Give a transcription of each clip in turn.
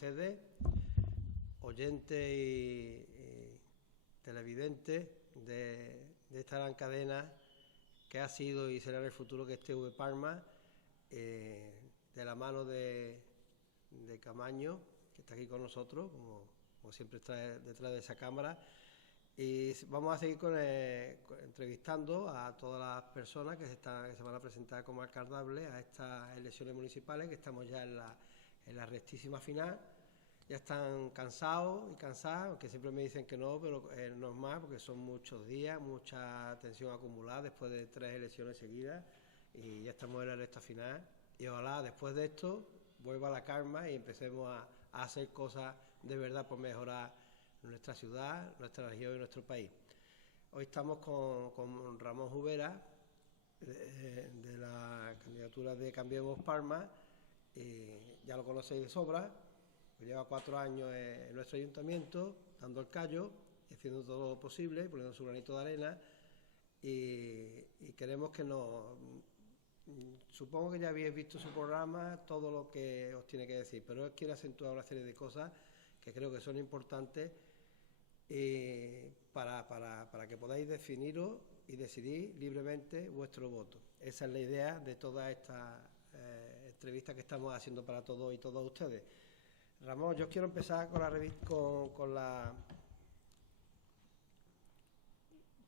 ustedes, oyentes y televidentes de esta gran cadena que ha sido y será en el futuro, que es TV Palma, de la mano de Camaño, que está aquí con nosotros, como siempre está detrás de esa cámara. Y vamos a seguir entrevistando a todas las personas que se van a presentar como alcaldables a estas elecciones municipales, que estamos ya en la rectísima final. Ya están cansados y cansadas, aunque siempre me dicen que no, pero es normal porque son muchos días, mucha tensión acumulada después de 3 elecciones seguidas, y ya estamos en la recta final. Y ojalá después de esto vuelva la calma y empecemos a hacer cosas de verdad por mejorar nuestra ciudad, nuestra región y nuestro país. Hoy estamos con Ramón Jubera, de la candidatura de Cambiemos Palma. Ya lo conocéis de sobra. Lleva 4 años en nuestro ayuntamiento, dando el callo y haciendo todo lo posible, poniendo su granito de arena, y queremos que supongo que ya habéis visto su programa, todo lo que os tiene que decir, pero él quiere acentuar una serie de cosas que creo que son importantes para que podáis definiros y decidir libremente vuestro voto. Esa es la idea de toda esta entrevista que estamos haciendo para todos y todas ustedes. Ramón, yo quiero empezar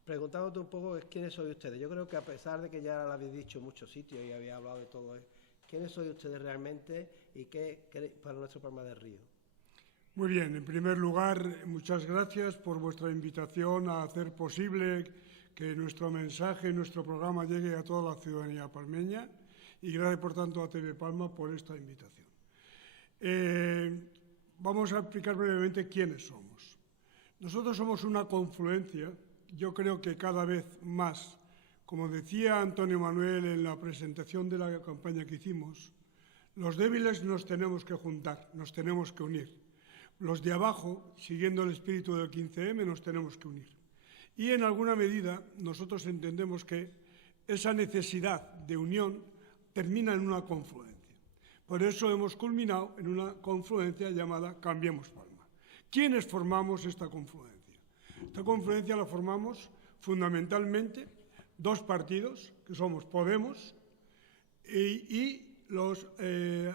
preguntándote un poco quiénes sois ustedes. Yo creo que, a pesar de que ya lo habéis dicho en muchos sitios y habéis hablado de todo, ¿quiénes sois ustedes realmente y qué queréis para nuestro Palma del Río? Muy bien, en primer lugar, muchas gracias por vuestra invitación a hacer posible que nuestro mensaje, nuestro programa llegue a toda la ciudadanía palmeña, y gracias, por tanto, a TV Palma por esta invitación. Vamos a explicar brevemente quiénes somos. Nosotros somos una confluencia, yo creo que cada vez más, como decía Antonio Manuel en la presentación de la campaña que hicimos, los débiles nos tenemos que juntar, nos tenemos que unir. Los de abajo, siguiendo el espíritu del 15M, nos tenemos que unir. Y en alguna medida nosotros entendemos que esa necesidad de unión termina en una confluencia. Por eso hemos culminado en una confluencia llamada Cambiemos Palma. ¿Quiénes formamos esta confluencia? Esta confluencia la formamos fundamentalmente 2 partidos, que somos Podemos y los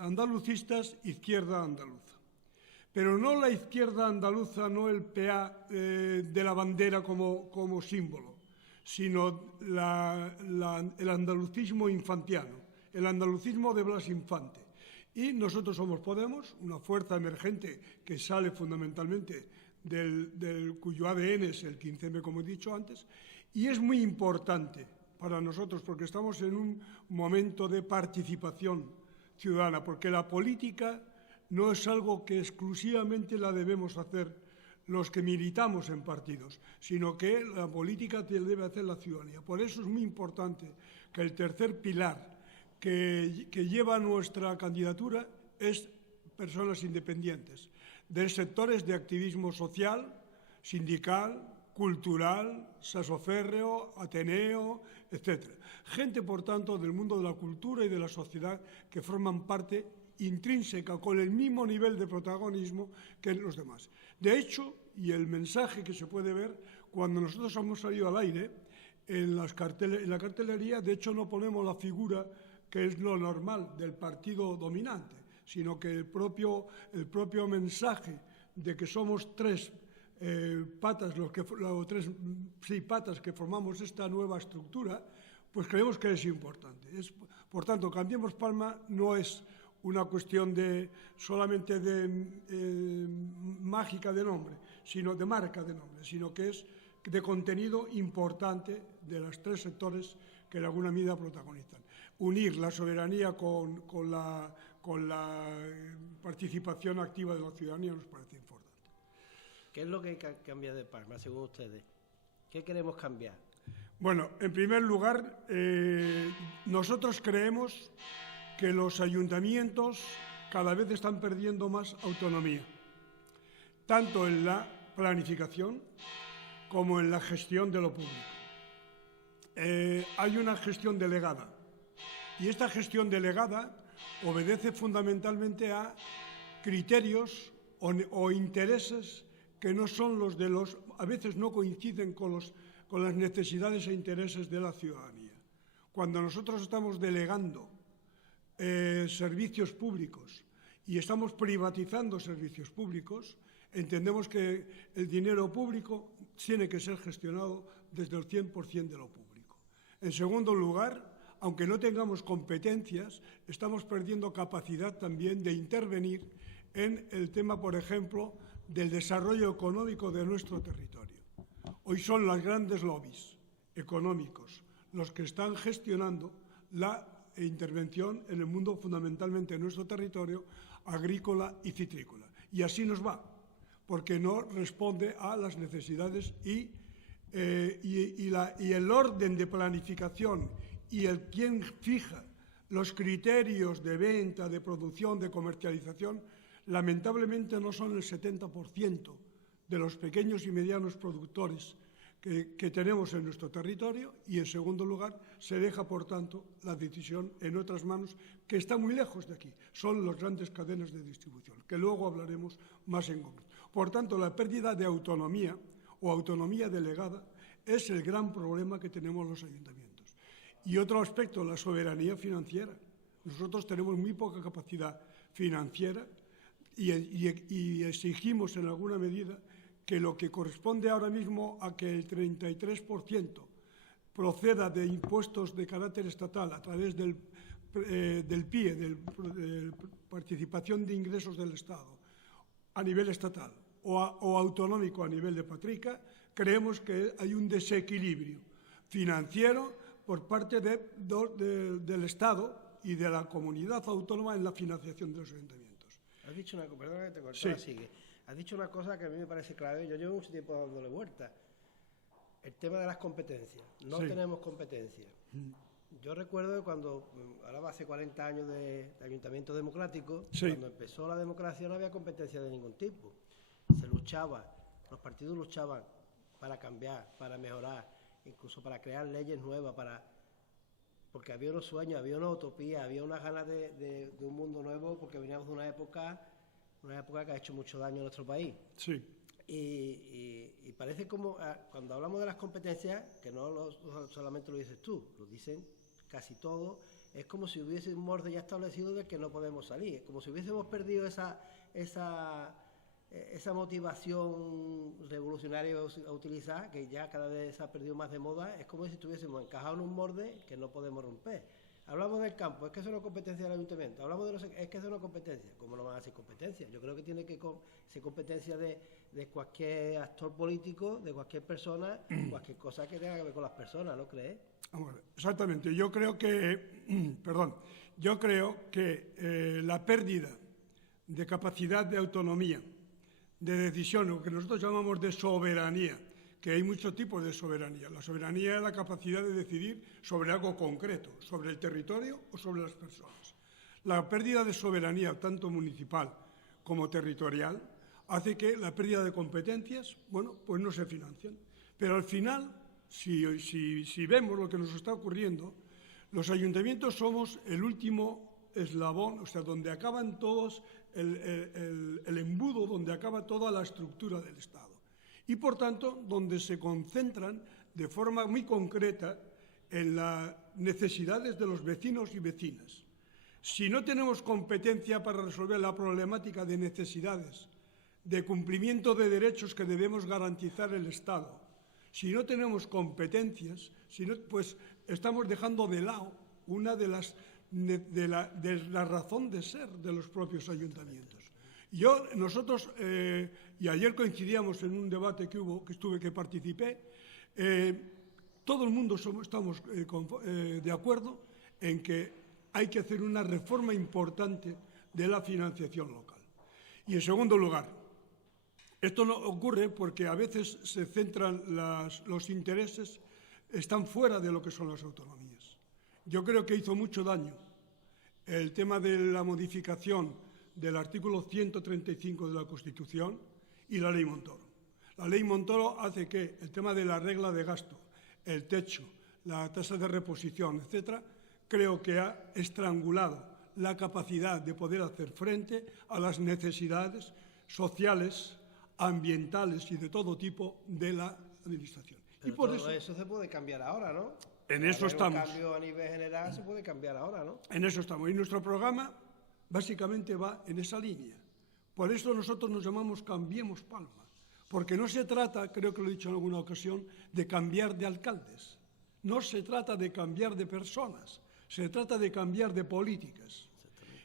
andalucistas Izquierda Andaluza. Pero no la izquierda andaluza, no el PA de la bandera como símbolo, sino el andalucismo infantiano, el andalucismo de Blas Infante. Y nosotros somos Podemos, una fuerza emergente que sale fundamentalmente cuyo ADN es el 15M, como he dicho antes, y es muy importante para nosotros porque estamos en un momento de participación ciudadana, porque la política no es algo que exclusivamente la debemos hacer los que militamos en partidos, sino que la política debe hacer la ciudadanía. Por eso es muy importante que el tercer pilar que lleva nuestra candidatura es personas independientes, de sectores de activismo social, sindical, cultural, sasoférreo, ateneo, etc. Gente, por tanto, del mundo de la cultura y de la sociedad que forman parte intrínseca, con el mismo nivel de protagonismo que los demás. De hecho, y el mensaje que se puede ver, cuando nosotros hemos salido al aire, en la cartelería, de hecho, no ponemos la figura que es lo normal del partido dominante, sino que el propio mensaje de que somos 3 patas que formamos esta nueva estructura, pues creemos que es importante. Por tanto, Cambiemos Palma no es una cuestión solamente de mágica de nombre, sino de marca de nombre, sino que es de contenido importante de los 3 sectores que en alguna medida protagonizan. Unir la soberanía con la participación activa de la ciudadanía nos parece importante. ¿Qué es lo que hay que cambiar de Palma, según ustedes? ¿Qué queremos cambiar? Bueno, en primer lugar, nosotros creemos que los ayuntamientos cada vez están perdiendo más autonomía, tanto en la planificación como en la gestión de lo público. Hay una gestión delegada, y esta gestión delegada obedece fundamentalmente a criterios o intereses que no son los de los, a veces no coinciden con las necesidades e intereses de la ciudadanía. Cuando nosotros estamos delegando servicios públicos y estamos privatizando servicios públicos, entendemos que el dinero público tiene que ser gestionado desde el 100% de lo público. En segundo lugar, aunque no tengamos competencias, estamos perdiendo capacidad también de intervenir en el tema, por ejemplo, del desarrollo económico de nuestro territorio. Hoy son los grandes lobbies económicos los que están gestionando la intervención en el mundo, fundamentalmente en nuestro territorio agrícola y citrícola. Y así nos va, porque no responde a las necesidades y el orden de planificación y quien fija los criterios de venta, de producción, de comercialización, lamentablemente no son el 70% de los pequeños y medianos productores que tenemos en nuestro territorio, y en segundo lugar se deja, por tanto, la decisión en otras manos que están muy lejos de aquí. Son las grandes cadenas de distribución, que luego hablaremos más en concreto. Por tanto, la pérdida de autonomía o autonomía delegada es el gran problema que tenemos los ayuntamientos. Y otro aspecto, la soberanía financiera. Nosotros tenemos muy poca capacidad financiera y exigimos en alguna medida que lo que corresponde ahora mismo a que el 33% proceda de impuestos de carácter estatal a través del PIE, de participación de ingresos del Estado, a nivel estatal o autonómico a nivel de Patrica, creemos que hay un desequilibrio financiero por parte del Estado y de la comunidad autónoma en la financiación de los ayuntamientos. Has dicho una cosa, perdona que te corté, sí. Sigue. Has dicho una cosa que a mí me parece clave, yo llevo mucho tiempo dándole vuelta. El tema de las competencias. No tenemos competencias. Yo recuerdo cuando, ahora va hace 40 años de ayuntamiento democrático, cuando empezó la democracia no había competencia de ningún tipo. Se luchaba, los partidos luchaban para cambiar, para mejorar, incluso para crear leyes nuevas, porque había unos sueños, había una utopía, había unas ganas de un mundo nuevo, porque veníamos de una época que ha hecho mucho daño a nuestro país. Sí. Y parece como, cuando hablamos de las competencias, que no solamente lo dices tú, lo dicen casi todos, es como si hubiese un molde ya establecido del que no podemos salir, es como si hubiésemos perdido esa motivación revolucionaria a utilizar, que ya cada vez se ha perdido más de moda. Es como si estuviésemos encajados en un molde que no podemos romper. Hablamos del campo, es que eso no es competencia del ayuntamiento. Hablamos es que eso no es competencia. ¿Cómo no van a ser competencia? Yo creo que tiene que ser competencia de cualquier actor político, de cualquier persona, cualquier cosa que tenga que ver con las personas, ¿no crees? Exactamente. Yo creo que la pérdida de capacidad de autonomía, de decisión, lo que nosotros llamamos de soberanía, que hay muchos tipos de soberanía. La soberanía es la capacidad de decidir sobre algo concreto, sobre el territorio o sobre las personas. La pérdida de soberanía, tanto municipal como territorial, hace que la pérdida de competencias, pues no se financien. Pero al final, si vemos lo que nos está ocurriendo, los ayuntamientos somos el último eslabón, o sea, donde acaban todos el embudo, donde acaba toda la estructura del Estado. Y, por tanto, donde se concentran de forma muy concreta en las necesidades de los vecinos y vecinas. Si no tenemos competencia para resolver la problemática de necesidades, de cumplimiento de derechos que debemos garantizar el Estado, si no tenemos competencias, pues estamos dejando de lado una de la razón de ser de los propios ayuntamientos. Nosotros, y ayer coincidíamos en un debate que participé, todo el mundo estamos de acuerdo en que hay que hacer una reforma importante de la financiación local. Y en segundo lugar, esto no ocurre porque a veces se centran los intereses, están fuera de lo que son las autonomías. Yo creo que hizo mucho daño el tema de la modificación del artículo 135 de la Constitución y la Ley Montoro. La Ley Montoro hace que el tema de la regla de gasto, el techo, la tasa de reposición, etcétera, creo que ha estrangulado la capacidad de poder hacer frente a las necesidades sociales, ambientales y de todo tipo de la administración. Pero y por todo eso se puede cambiar ahora, ¿no? En eso estamos. Un cambio a nivel general se puede cambiar ahora, ¿no? En eso estamos. Y nuestro programa básicamente va en esa línea. Por eso nosotros nos llamamos Cambiemos Palma. Porque no se trata, creo que lo he dicho en alguna ocasión, de cambiar de alcaldes. No se trata de cambiar de personas. Se trata de cambiar de políticas.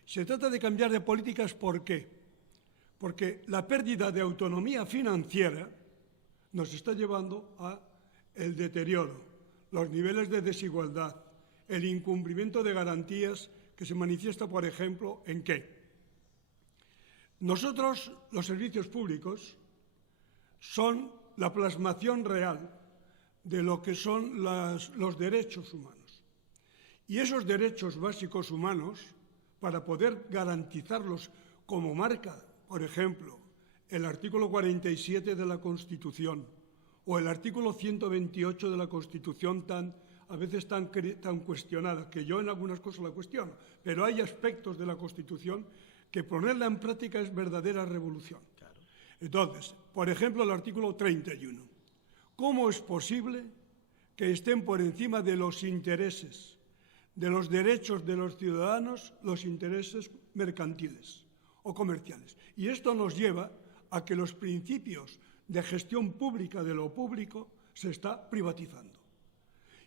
Se trata de cambiar de políticas, ¿por qué? Porque la pérdida de autonomía financiera nos está llevando a el deterioro, los niveles de desigualdad, el incumplimiento de garantías que se manifiesta, por ejemplo, ¿en qué? Nosotros, los servicios públicos, son la plasmación real de lo que son los derechos humanos. Y esos derechos básicos humanos, para poder garantizarlos como marca, por ejemplo, el artículo 47 de la Constitución o el artículo 128 de la Constitución a veces tan cuestionada, que yo en algunas cosas la cuestiono, pero hay aspectos de la Constitución que ponerla en práctica es verdadera revolución. Claro. Entonces, por ejemplo, el artículo 31. ¿Cómo es posible que estén por encima de los intereses, de los derechos de los ciudadanos, los intereses mercantiles o comerciales? Y esto nos lleva a que los principios de gestión pública de lo público se está privatizando.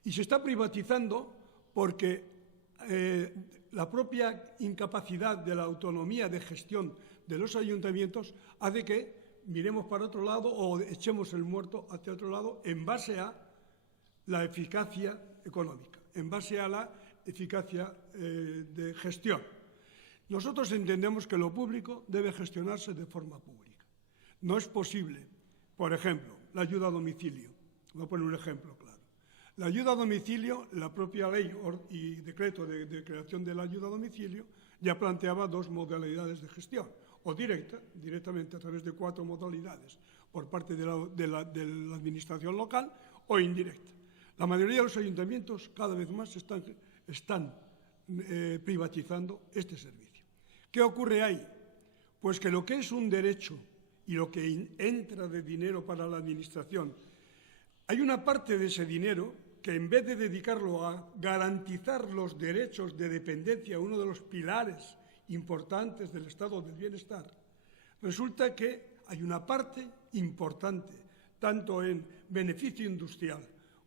Y se está privatizando porque la propia incapacidad de la autonomía de gestión de los ayuntamientos hace que miremos para otro lado o echemos el muerto hacia otro lado en base a la eficacia económica, en base a la eficacia de gestión. Nosotros entendemos que lo público debe gestionarse de forma pública. No es posible, por ejemplo, la ayuda a domicilio. Voy a poner un ejemplo claro. La ayuda a domicilio, la propia ley y decreto de creación de la ayuda a domicilio ya planteaba dos modalidades de gestión, o directamente a través de 4 modalidades, por parte de la administración local, o indirecta. La mayoría de los ayuntamientos cada vez más están privatizando este servicio. ¿Qué ocurre ahí? Pues que lo que es un derecho y lo que entra de dinero para la administración, hay una parte de ese dinero que en vez de dedicarlo a garantizar los derechos de dependencia, uno de los pilares importantes del estado del bienestar, resulta que hay una parte importante, tanto en beneficio industrial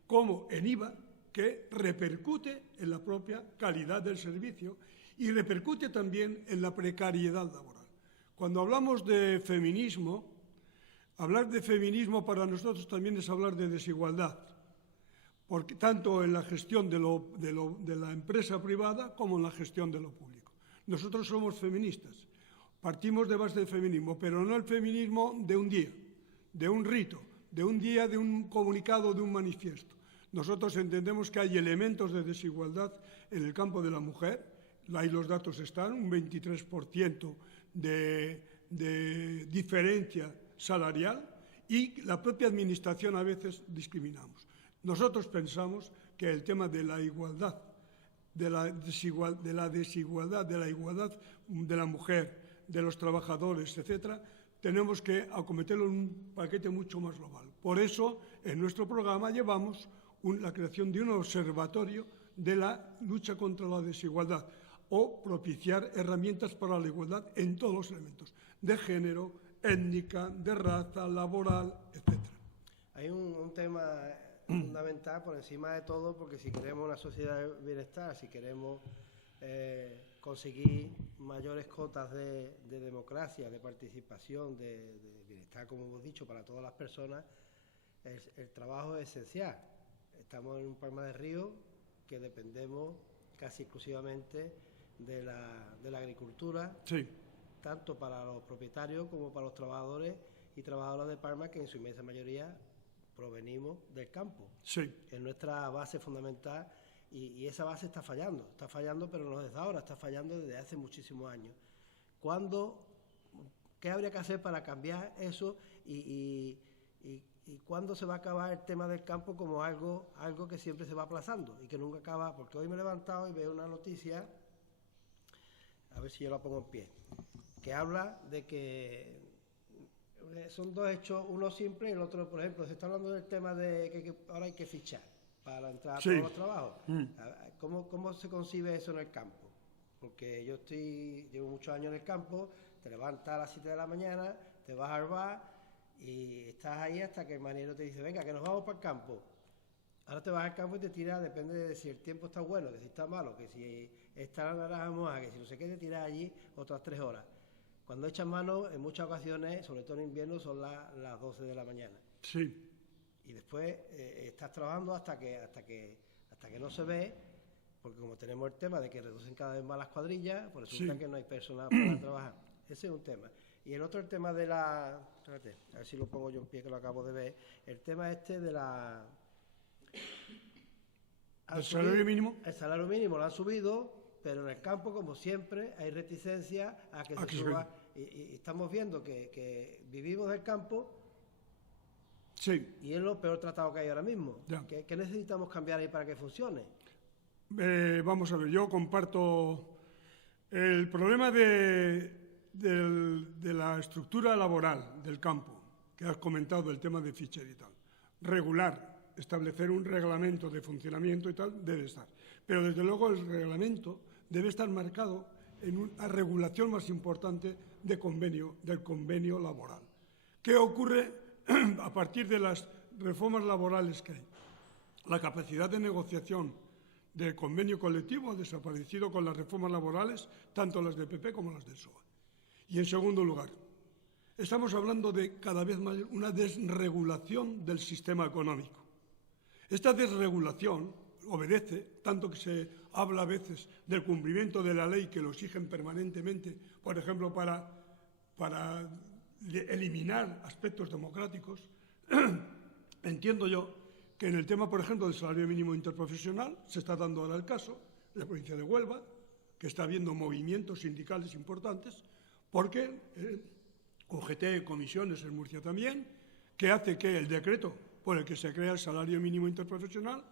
como en IVA, que repercute en la propia calidad del servicio y repercute también en la precariedad laboral. Cuando hablamos de feminismo, hablar de feminismo para nosotros también es hablar de desigualdad, porque tanto en la gestión de la empresa privada como en la gestión de lo público. Nosotros somos feministas, partimos de base del feminismo, pero no el feminismo de un día, de un rito, de un día, de un comunicado, de un manifiesto. Nosotros entendemos que hay elementos de desigualdad en el campo de la mujer, ahí los datos están, un 23% de diferencia salarial, y la propia administración a veces discriminamos. Nosotros pensamos que el tema de la igualdad, de la igualdad de la mujer, de los trabajadores, etcétera, tenemos que acometerlo en un paquete mucho más global. Por eso, en nuestro programa llevamos la creación de un observatorio de la lucha contra la desigualdad o propiciar herramientas para la igualdad en todos los elementos, de género, étnica, de raza, laboral, etcétera. Hay un tema fundamental por encima de todo, porque si queremos una sociedad de bienestar, si queremos conseguir mayores cotas de democracia, de participación, de bienestar, como hemos dicho, para todas las personas, el trabajo es esencial. Estamos en un Palma de Río que dependemos casi exclusivamente de la agricultura, sí, tanto para los propietarios como para los trabajadores y trabajadoras de Palma, que en su inmensa mayoría provenimos del campo. Sí. Es nuestra base fundamental y esa base está fallando, pero no desde ahora, está fallando desde hace muchísimos años. ¿Qué habría que hacer para cambiar eso y cuándo se va a acabar el tema del campo como algo que siempre se va aplazando y que nunca acaba? Porque hoy me he levantado y veo una noticia a ver si yo la pongo en pie, que habla de que son dos hechos, uno simple y el otro, por ejemplo, se está hablando del tema de que ahora hay que fichar para entrar a todos los trabajos. ¿Cómo se concibe eso en el campo? Porque yo llevo muchos años en el campo, te levantas a las 7 de la mañana, te vas al bar y estás ahí hasta que el marinero te dice, venga, que nos vamos para el campo. Ahora te vas al campo y te tiras, depende de si el tiempo está bueno, que si está malo, que si está la naranja moja, que si no sé qué, te tiras allí otras 3 horas. Cuando echas mano, en muchas ocasiones, sobre todo en invierno, son las 12 de la mañana. Sí. Y después estás trabajando hasta que no se ve, porque como tenemos el tema de que reducen cada vez más las cuadrillas, pues resulta que no hay personal para trabajar. Ese es un tema. Y el otro, el tema de la... Espérate, a ver si lo pongo yo en pie, que lo acabo de ver. El tema este de la... ¿El salario mínimo? El salario mínimo lo han subido, pero en el campo, como siempre, hay reticencia a que se suba. Y estamos viendo que vivimos del campo. Sí. Y es lo peor tratado que hay ahora mismo. ¿Qué necesitamos cambiar ahí para que funcione? Vamos a ver, yo comparto el problema de la estructura laboral del campo, que has comentado, el tema de fichar y tal. Regular, establecer un reglamento de funcionamiento y tal, debe estar. Pero desde luego el reglamento debe estar marcado en una regulación más importante del convenio laboral. ¿Qué ocurre a partir de las reformas laborales que hay? La capacidad de negociación del convenio colectivo ha desaparecido con las reformas laborales, tanto las del PP como las del PSOE. Y en segundo lugar, estamos hablando de cada vez más una desregulación del sistema económico. Esta desregulación obedece, tanto que se habla a veces del cumplimiento de la ley, que lo exigen permanentemente, por ejemplo, para eliminar aspectos democráticos. Entiendo yo que en el tema, por ejemplo, del salario mínimo interprofesional, se está dando ahora el caso, en la provincia de Huelva, que está habiendo movimientos sindicales importantes, porque UGT, comisiones en Murcia también, que hace que el decreto por el que se crea el salario mínimo interprofesional,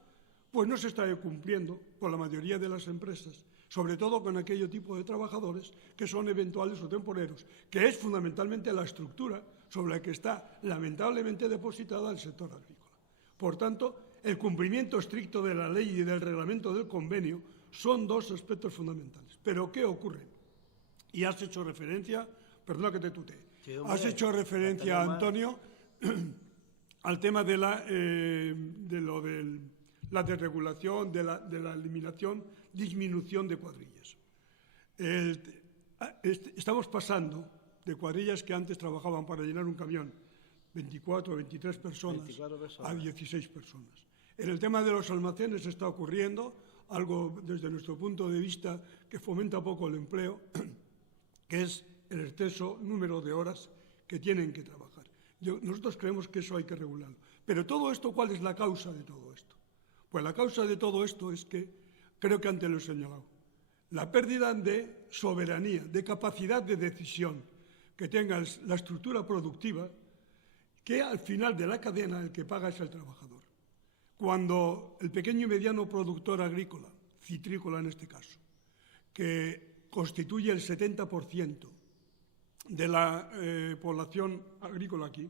pues no se está cumpliendo por la mayoría de las empresas, sobre todo con aquello tipo de trabajadores que son eventuales o temporeros, que es fundamentalmente la estructura sobre la que está lamentablemente depositada el sector agrícola. Por tanto, el cumplimiento estricto de la ley y del reglamento del convenio son dos aspectos fundamentales. Pero ¿qué ocurre? Y has hecho referencia, perdona que te tutee, has hecho referencia, Antonio, al tema de la desregulación, de la eliminación, disminución de cuadrillas. Estamos pasando de cuadrillas que antes trabajaban para llenar un camión, 24 o 23 personas, a 16 personas. En el tema de los almacenes está ocurriendo algo, desde nuestro punto de vista, que fomenta poco el empleo, que es el exceso número de horas que tienen que trabajar. Nosotros creemos que eso hay que regularlo. Pero todo esto, ¿cuál es la causa de todo esto? Pues la causa de todo esto es que, creo que antes lo he señalado, la pérdida de soberanía, de capacidad de decisión que tenga la estructura productiva, que al final de la cadena el que paga es el trabajador. Cuando el pequeño y mediano productor agrícola, citrícola en este caso, que constituye el 70% de la población agrícola aquí,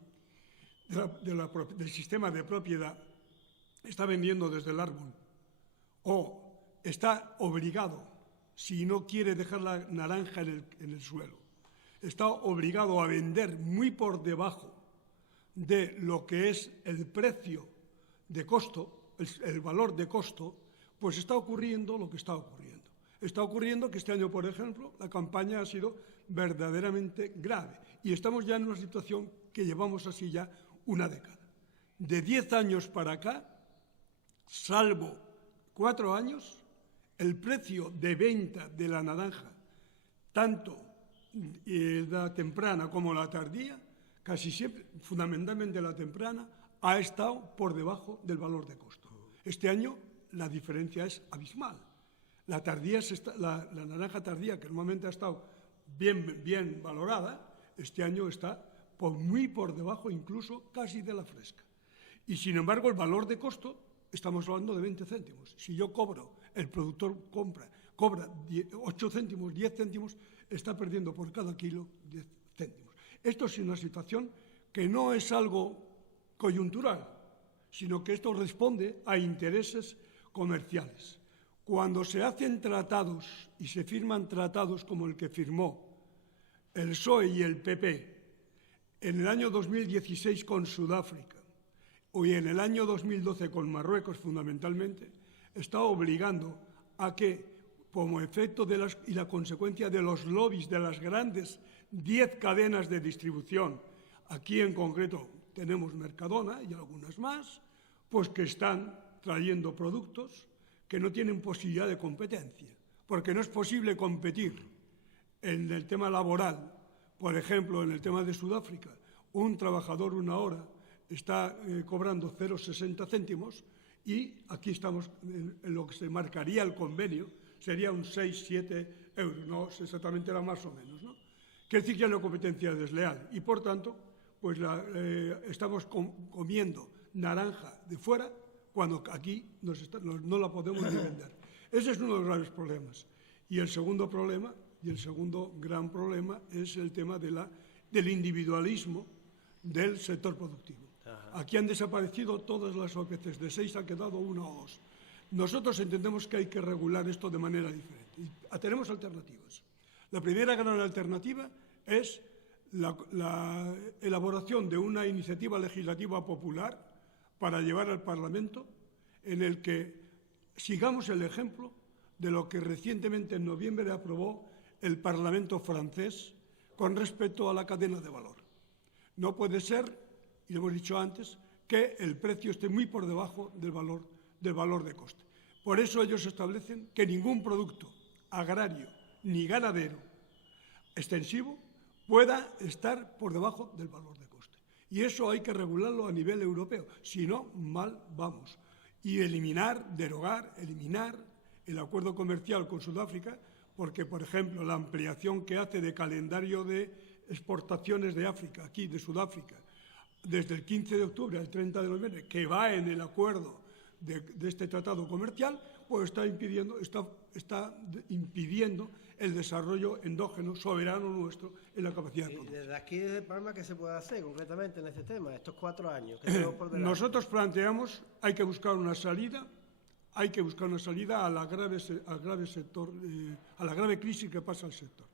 del sistema de propiedad, está vendiendo desde el árbol o está obligado, si no quiere dejar la naranja en el suelo, está obligado a vender muy por debajo de lo que es el precio de costo, el valor de costo, pues está ocurriendo lo que está ocurriendo. Está ocurriendo que este año, por ejemplo, la campaña ha sido verdaderamente grave y estamos ya en una situación que llevamos así ya una década. De 10 años para acá, salvo 4 años, el precio de venta de la naranja, tanto la temprana como la tardía, casi siempre, fundamentalmente la temprana, ha estado por debajo del valor de costo. Este año la diferencia es abismal. La naranja tardía, que normalmente ha estado bien valorada, este año está muy por debajo incluso casi de la fresca. Y sin embargo el valor de costo estamos hablando de 20 céntimos. Si yo cobro, el productor cobra 8 céntimos, 10 céntimos, está perdiendo por cada kilo 10 céntimos. Esto es una situación que no es algo coyuntural, sino que esto responde a intereses comerciales. Cuando se hacen tratados y se firman tratados como el que firmó el PSOE y el PP en el año 2016 con Sudáfrica y en el año 2012 con Marruecos fundamentalmente, está obligando a que, como efecto y la consecuencia de los lobbies de las grandes 10 cadenas de distribución, aquí en concreto tenemos Mercadona y algunas más, pues que están trayendo productos que no tienen posibilidad de competencia, porque no es posible competir en el tema laboral. Por ejemplo, en el tema de Sudáfrica, un trabajador una hora está cobrando 0,60 céntimos y aquí estamos en lo que se marcaría el convenio, sería un 6-7 euros, no exactamente era más o menos, ¿no? Quiere decir que hay una competencia desleal y, por tanto, pues estamos comiendo naranja de fuera cuando aquí no la podemos ni vender. Ese es uno de los graves problemas. Y el segundo problema, y el segundo gran problema, es el tema del individualismo del sector productivo. Aquí han desaparecido todas las OPCs, de 6 ha quedado 1 o 2. Nosotros entendemos que hay que regular esto de manera diferente. Y tenemos alternativas. La primera gran alternativa es la elaboración de una iniciativa legislativa popular para llevar al Parlamento, en el que sigamos el ejemplo de lo que recientemente en noviembre aprobó el Parlamento francés con respecto a la cadena de valor. No puede ser, y lo hemos dicho antes, que el precio esté muy por debajo del valor de coste. Por eso ellos establecen que ningún producto agrario ni ganadero extensivo pueda estar por debajo del valor de coste. Y eso hay que regularlo a nivel europeo, si no, mal vamos. Y derogar el acuerdo comercial con Sudáfrica, porque, por ejemplo, la ampliación que hace de calendario de exportaciones de África, aquí de Sudáfrica, desde el 15 de octubre al 30 de noviembre, que va en el acuerdo de este tratado comercial, pues está impidiendo el desarrollo endógeno, soberano nuestro, en la capacidad de producción. Desde aquí, desde Palma, ¿qué se puede hacer concretamente en este tema, estos 4 años que tenemos por delante? Nosotros planteamos, hay que buscar una salida a la grave crisis que pasa al sector.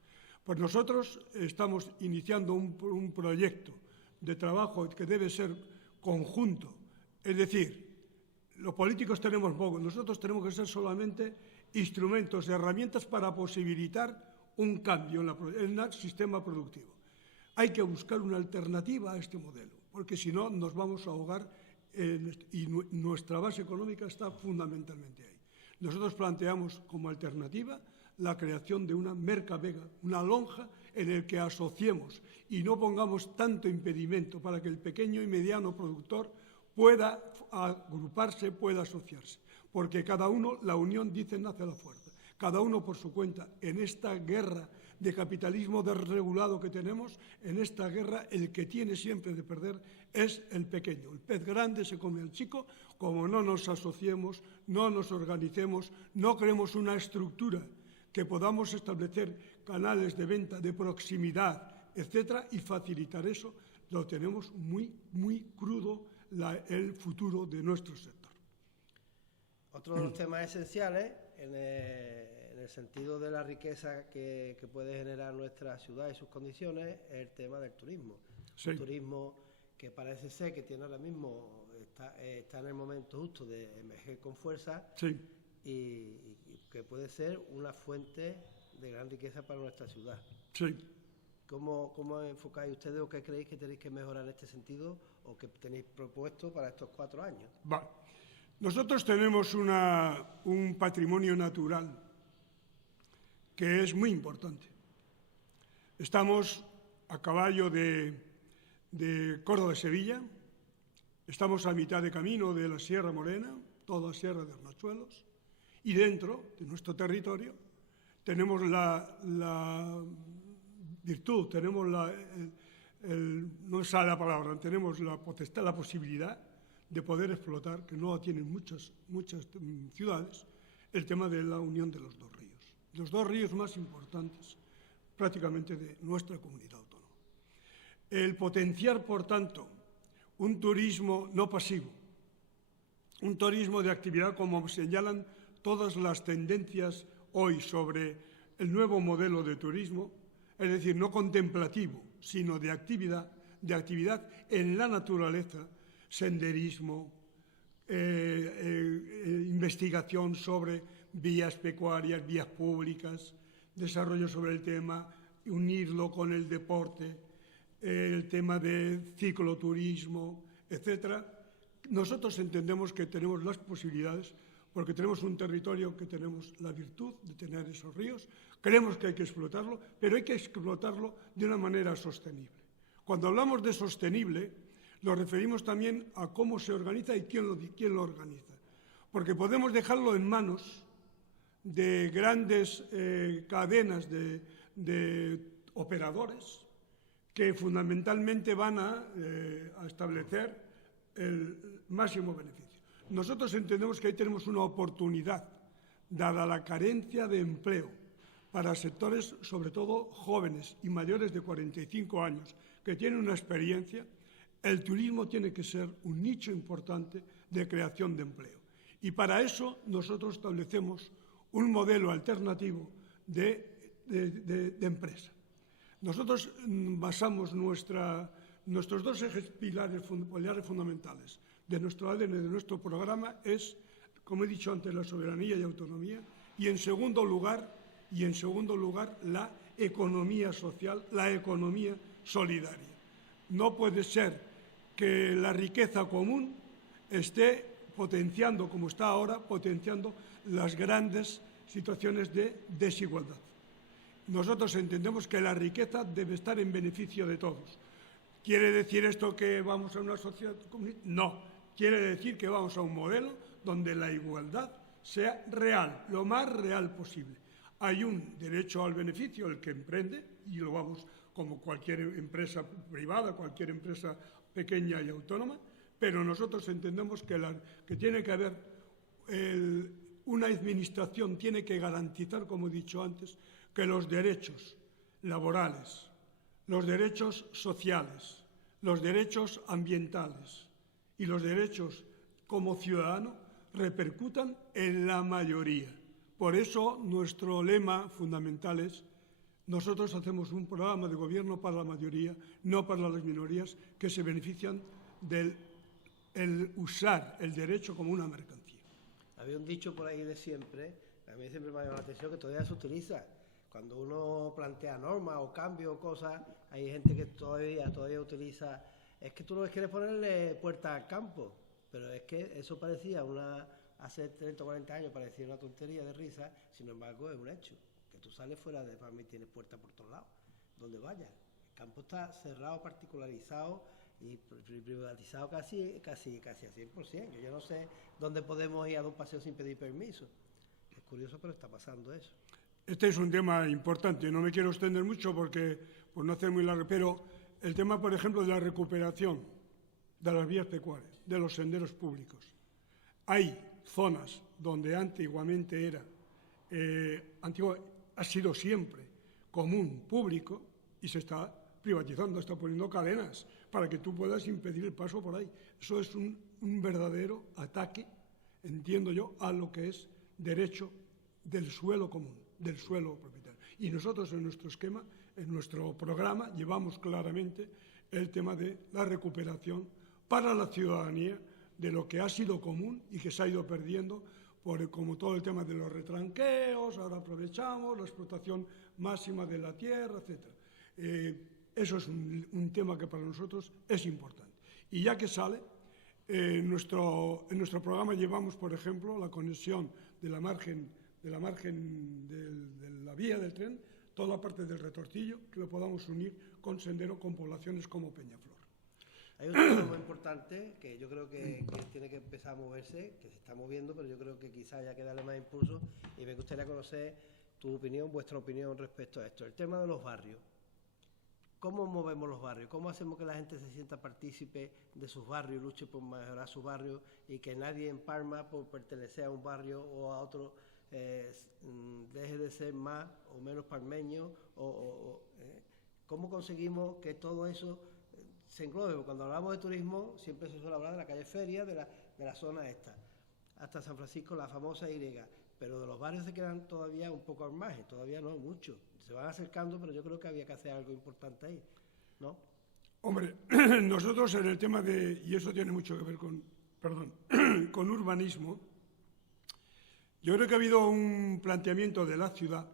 Pues nosotros estamos iniciando un proyecto de trabajo que debe ser conjunto, es decir, los políticos tenemos poco, nosotros tenemos que ser solamente instrumentos, herramientas para posibilitar un cambio en el sistema productivo. Hay que buscar una alternativa a este modelo, porque si no nos vamos a ahogar y nuestra base económica está fundamentalmente ahí. Nosotros planteamos como alternativa la creación de una mercavega, una lonja en el que asociemos y no pongamos tanto impedimento para que el pequeño y mediano productor pueda agruparse, pueda asociarse. Porque cada uno, la unión, dicen, hace la fuerza. Cada uno por su cuenta, en esta guerra de capitalismo desregulado que tenemos, en esta guerra el que tiene siempre de perder es el pequeño. El pez grande se come al chico, como no nos asociemos, no nos organicemos, no creemos una estructura que podamos establecer canales de venta de proximidad, etcétera, y facilitar eso, lo tenemos muy, muy crudo el futuro de nuestro sector. Otro de los temas esenciales, en el sentido de la riqueza que puede generar nuestra ciudad y sus condiciones, es el tema del turismo. Sí. El turismo que parece ser que tiene ahora mismo, está en el momento justo de emerger con fuerza. Sí. Y que puede ser una fuente de gran riqueza para nuestra ciudad. Sí. ¿Cómo enfocáis ustedes o qué creéis que tenéis que mejorar en este sentido o que tenéis propuesto para estos 4 años? Vale. Nosotros tenemos un patrimonio natural que es muy importante. Estamos a caballo de Córdoba-Sevilla, estamos a mitad de camino de la Sierra Morena, toda Sierra de Arnachuelos, y dentro de nuestro territorio tenemos la virtud, tenemos no sale la palabra, tenemos la potestad, la posibilidad de poder explotar, que no tienen muchas ciudades, el tema de la unión de los dos ríos. Los dos ríos más importantes prácticamente de nuestra comunidad autónoma. El potenciar, por tanto, un turismo no pasivo, un turismo de actividad, como señalan todas las tendencias hoy sobre el nuevo modelo de turismo, es decir, no contemplativo, sino de actividad en la naturaleza, senderismo, investigación sobre vías pecuarias, vías públicas, desarrollo sobre el tema, unirlo con el deporte, el tema de cicloturismo, etc. Nosotros entendemos que tenemos las posibilidades porque tenemos un territorio que tenemos la virtud de tener esos ríos, creemos que hay que explotarlo, pero hay que explotarlo de una manera sostenible. Cuando hablamos de sostenible, nos referimos también a cómo se organiza y quién lo organiza, porque podemos dejarlo en manos de grandes cadenas de operadores que fundamentalmente van a establecer el máximo beneficio. Nosotros entendemos que ahí tenemos una oportunidad, dada la carencia de empleo para sectores, sobre todo jóvenes y mayores de 45 años, que tienen una experiencia. El turismo tiene que ser un nicho importante de creación de empleo. Y para eso nosotros establecemos un modelo alternativo de empresa. Nosotros basamos nuestros dos ejes pilares fundamentales de nuestro ADN, de nuestro programa, es, como he dicho antes, la soberanía y autonomía, y en segundo lugar, la economía social, la economía solidaria. No puede ser que la riqueza común esté potenciando, como está ahora, potenciando las grandes situaciones de desigualdad. Nosotros entendemos que la riqueza debe estar en beneficio de todos. ¿Quiere decir esto que vamos a una sociedad comunista? No. Quiere decir que vamos a un modelo donde la igualdad sea real, lo más real posible. Hay un derecho al beneficio, el que emprende, y lo vamos como cualquier empresa privada, cualquier empresa pequeña y autónoma, pero nosotros entendemos que tiene que haber una administración, tiene que garantizar, como he dicho antes, que los derechos laborales, los derechos sociales, los derechos ambientales y los derechos como ciudadano repercutan en la mayoría. Por eso nuestro lema fundamental es: nosotros hacemos un programa de gobierno para la mayoría, no para las minorías que se benefician del usar el derecho como una mercancía. Había un dicho por ahí de siempre, a mí siempre me ha llamado la atención, que todavía se utiliza. Cuando uno plantea normas o cambios o cosas, hay gente que todavía utiliza, es que tú lo que quieres ponerle puerta al campo, pero es que eso parecía hace 30 o 40 años parecía una tontería de risa, sin embargo es un hecho, que tú sales fuera de Palma y tienes puerta por todos lados, donde vayas. El campo está cerrado, particularizado y privatizado casi a 100%. Yo no sé dónde podemos ir a dar un paseo sin pedir permiso. Es curioso, pero está pasando eso. Este es un tema importante, no me quiero extender mucho por no hacer muy largo, pero el tema, por ejemplo, de la recuperación de las vías pecuarias, de los senderos públicos. Hay zonas donde antiguamente ha sido siempre común público y se está privatizando, está poniendo cadenas para que tú puedas impedir el paso por ahí. Eso es un verdadero ataque, entiendo yo, a lo que es derecho del suelo común, del suelo propietario. Y nosotros en nuestro esquema, en nuestro programa, llevamos claramente el tema de la recuperación para la ciudadanía de lo que ha sido común y que se ha ido perdiendo, como todo el tema de los retranqueos, ahora aprovechamos la explotación máxima de la tierra, etc. Eso es un tema que para nosotros es importante. Y ya que sale, en nuestro programa llevamos, por ejemplo, la conexión de la margen de la vía del tren, toda la parte del Retortillo, que lo podamos unir con sendero, con poblaciones como Peñaflor. Hay un tema muy importante que yo creo que tiene que empezar a moverse, que se está moviendo, pero yo creo que quizás haya que darle más impulso, y me gustaría conocer tu opinión, vuestra opinión respecto a esto. El tema de los barrios. ¿cómo movemos los barrios? ¿Cómo hacemos que la gente se sienta partícipe de sus barrios, luche por mejorar sus barrios y que nadie en Palma, por pertenecer a un barrio o a otro, deje de ser más o menos palmeño? ¿Cómo conseguimos que todo eso se englobe? Cuando hablamos de turismo siempre se suele hablar de la calle Feria, de la zona esta, hasta San Francisco, la famosa Y, pero de los barrios se quedan todavía un poco al margen, todavía no mucho. Se van acercando, pero yo creo que había que hacer algo importante ahí, ¿no? Hombre, nosotros en el tema y eso tiene mucho que ver con urbanismo, yo creo que ha habido un planteamiento de la ciudad,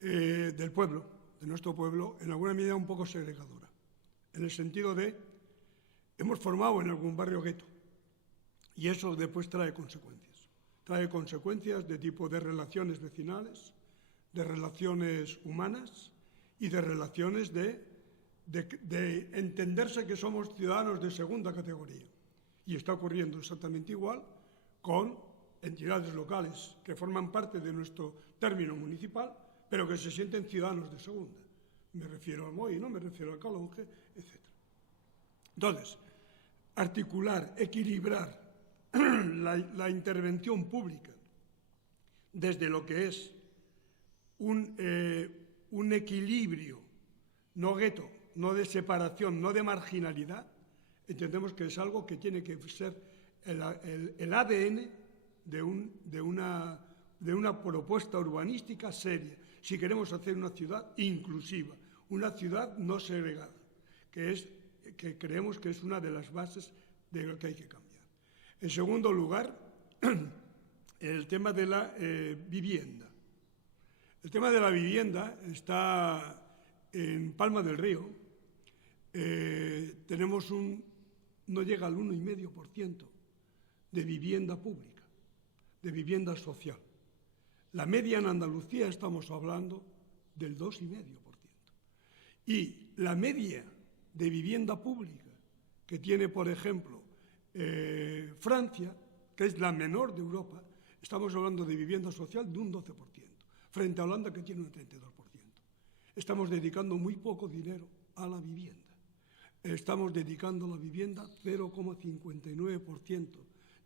del pueblo, de nuestro pueblo, en alguna medida un poco segregadora, en el sentido de, hemos formado en algún barrio gueto, y eso después trae consecuencias de tipo de relaciones vecinales, de relaciones humanas y de relaciones de entenderse que somos ciudadanos de segunda categoría. Y está ocurriendo exactamente igual con entidades locales que forman parte de nuestro término municipal, pero que se sienten ciudadanos de segunda. Me refiero al Moino, me refiero al Calonge, etc. Entonces, articular, equilibrar la intervención pública desde lo que es un equilibrio, no gueto, no de separación, no de marginalidad, entendemos que es algo que tiene que ser el ADN de una propuesta urbanística seria, si queremos hacer una ciudad inclusiva, una ciudad no segregada, que creemos que es una de las bases de lo que hay que cambiar. En segundo lugar, el tema de la vivienda. El tema de la vivienda está en Palma del Río. Tenemos no llega al 1,5% de vivienda pública, de vivienda social. La media en Andalucía estamos hablando del 2,5%. Y la media de vivienda pública que tiene, por ejemplo, Francia, que es la menor de Europa, estamos hablando de vivienda social de un 12%, frente a Holanda, que tiene un 32%. Estamos dedicando muy poco dinero a la vivienda. Estamos dedicando a la vivienda 0,59%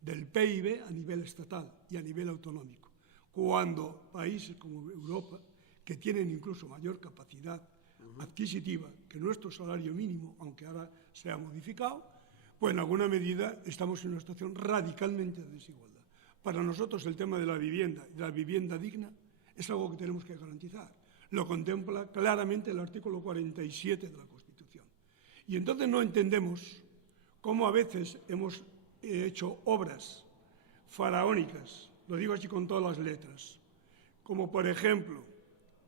del PIB a nivel estatal y a nivel autonómico, cuando países como Europa, que tienen incluso mayor capacidad adquisitiva que nuestro salario mínimo, aunque ahora se ha modificado, pues en alguna medida estamos en una situación radicalmente de desigualdad. Para nosotros el tema de la vivienda digna, es algo que tenemos que garantizar. Lo contempla claramente el artículo 47 de la Constitución. Y entonces no entendemos cómo a veces hemos hecho obras faraónicas, lo digo así con todas las letras, como por ejemplo,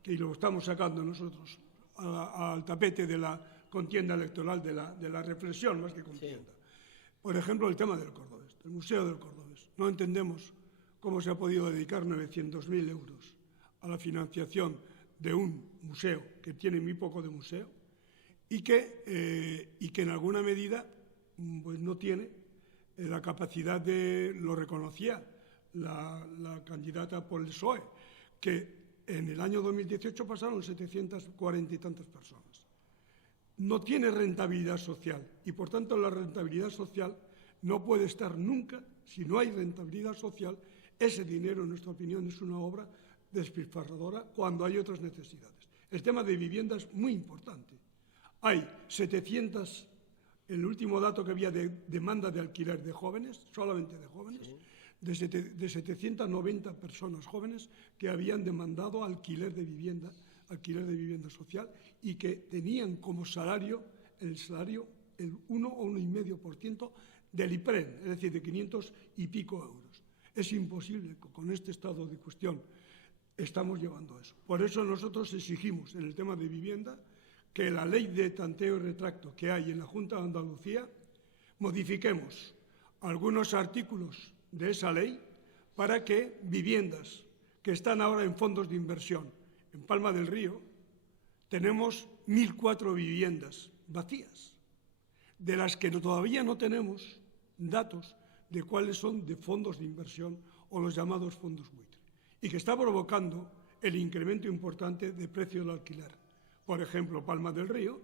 que lo estamos sacando nosotros al tapete de la contienda electoral, de la reflexión más que contienda. Sí. Por ejemplo, el tema del Cordobés, del Museo del Cordobés. No entendemos cómo se ha podido dedicar 900.000 euros a la financiación de un museo que tiene muy poco de museo y que en alguna medida pues no tiene la capacidad lo reconocía la candidata por el PSOE, que en el año 2018 pasaron 740 y tantas personas. No tiene rentabilidad social y, por tanto, la rentabilidad social no puede estar nunca, si no hay rentabilidad social, ese dinero, en nuestra opinión, es una obra despilfarradora cuando hay otras necesidades. El tema de vivienda es muy importante. Hay 700, el último dato que había de demanda de alquiler de jóvenes, solamente de jóvenes, sí, de 790 personas jóvenes que habían demandado alquiler de vivienda social y que tenían como salario el 1 o 1,5% del IPREN, es decir, de 500 y pico euros. Es imposible, con este estado de cuestión estamos llevando eso. Por eso nosotros exigimos en el tema de vivienda que la ley de tanteo y retracto que hay en la Junta de Andalucía modifiquemos algunos artículos de esa ley para que viviendas que están ahora en fondos de inversión, en Palma del Río, tenemos 1.004 viviendas vacías, de las que todavía no tenemos datos de cuáles son de fondos de inversión o los llamados fondos buitre, y que está provocando el incremento importante de precio del alquiler, Por ejemplo, Palma del Río,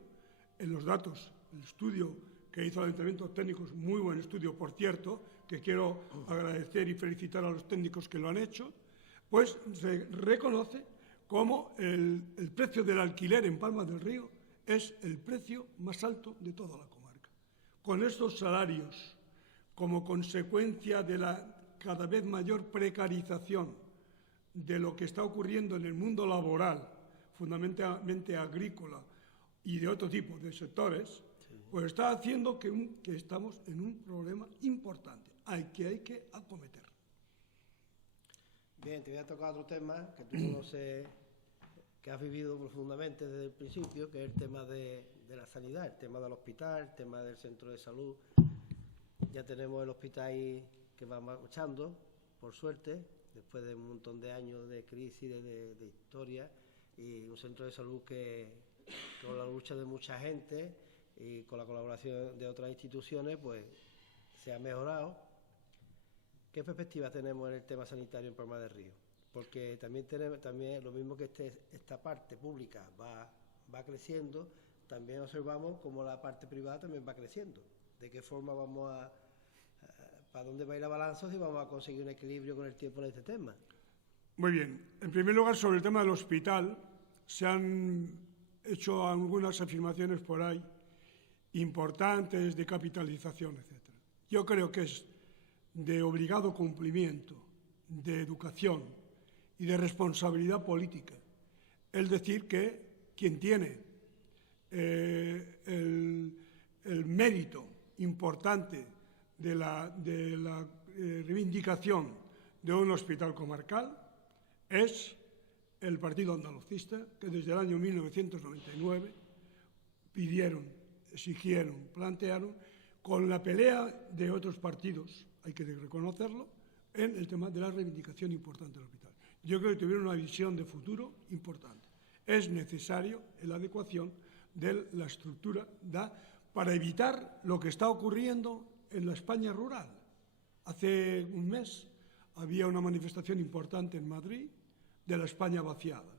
en los datos, el estudio que hizo el Ayuntamiento técnicos, muy buen estudio, por cierto, que quiero agradecer y felicitar a los técnicos que lo han hecho, pues se reconoce como el precio del alquiler en Palma del Río es el precio más alto de toda la comarca. Con estos salarios, como consecuencia de la cada vez mayor precarización de lo que está ocurriendo en el mundo laboral, fundamentalmente agrícola y de otro tipo de sectores, pues está haciendo que estamos en un problema importante que hay que acometer. Bien, te voy a tocar otro tema que tú conoces, que has vivido profundamente desde el principio, que es el tema de la sanidad, el tema del hospital, el tema del centro de salud. Ya tenemos el hospital ahí que va marchando, por suerte, después de un montón de años de crisis, de historia, y un centro de salud que con la lucha de mucha gente y con la colaboración de otras instituciones, pues se ha mejorado. ¿Qué perspectiva tenemos en el tema sanitario en Palma del Río? Porque también lo mismo que esta parte pública va creciendo, también observamos cómo la parte privada también va creciendo. ¿De qué forma para dónde va a ir la balanza si vamos a conseguir un equilibrio con el tiempo en este tema? Muy bien. En primer lugar, sobre el tema del hospital, se han hecho algunas afirmaciones por ahí importantes de capitalización, etc. Yo creo que es de obligado cumplimiento, de educación y de responsabilidad política. Es decir, que quien tiene el mérito importante de la reivindicación de un hospital comarcal es el Partido Andalucista, que desde el año 1999 pidieron, exigieron, plantearon, con la pelea de otros partidos, hay que reconocerlo, en el tema de la reivindicación importante del hospital. Yo creo que tuvieron una visión de futuro importante. Es necesario la adecuación de la estructura para evitar lo que está ocurriendo en la España rural. Hace un mes había una manifestación importante en Madrid de la España vaciada,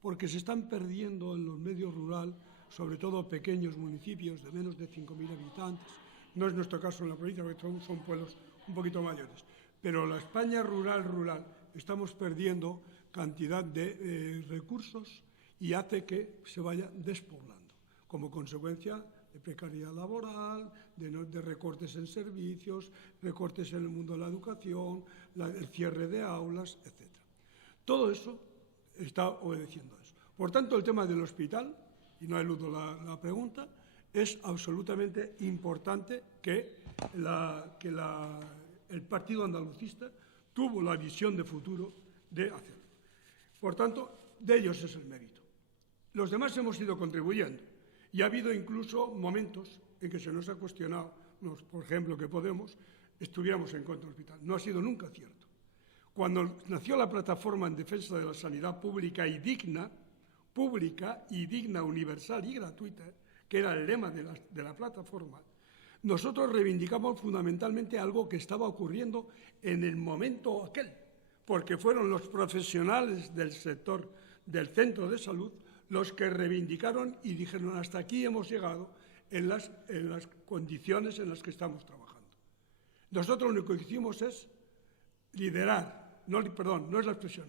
porque se están perdiendo en los medios rurales, sobre todo pequeños municipios de menos de 5.000 habitantes. No es nuestro caso en la provincia, porque son pueblos un poquito mayores. Pero la España rural, estamos perdiendo cantidad de recursos y hace que se vaya despoblando, como consecuencia de precariedad laboral, de recortes en servicios, recortes en el mundo de la educación, el cierre de aulas, etc. Todo eso está obedeciendo a eso. Por tanto, el tema del hospital, y no eludo la pregunta, es absolutamente importante que el Partido Andalucista tuvo la visión de futuro de hacerlo. Por tanto, de ellos es el mérito. Los demás hemos ido contribuyendo y ha habido incluso momentos en que se nos ha cuestionado, por ejemplo, que Podemos estuviéramos en contra del hospital. No ha sido nunca cierto. Cuando nació la plataforma en defensa de la sanidad pública y digna, universal y gratuita, que era el lema de la plataforma, nosotros reivindicamos fundamentalmente algo que estaba ocurriendo en el momento aquel, porque fueron los profesionales del sector del centro de salud los que reivindicaron y dijeron hasta aquí hemos llegado en las condiciones en las que estamos trabajando. Nosotros lo único que hicimos es liderar, no es la expresión,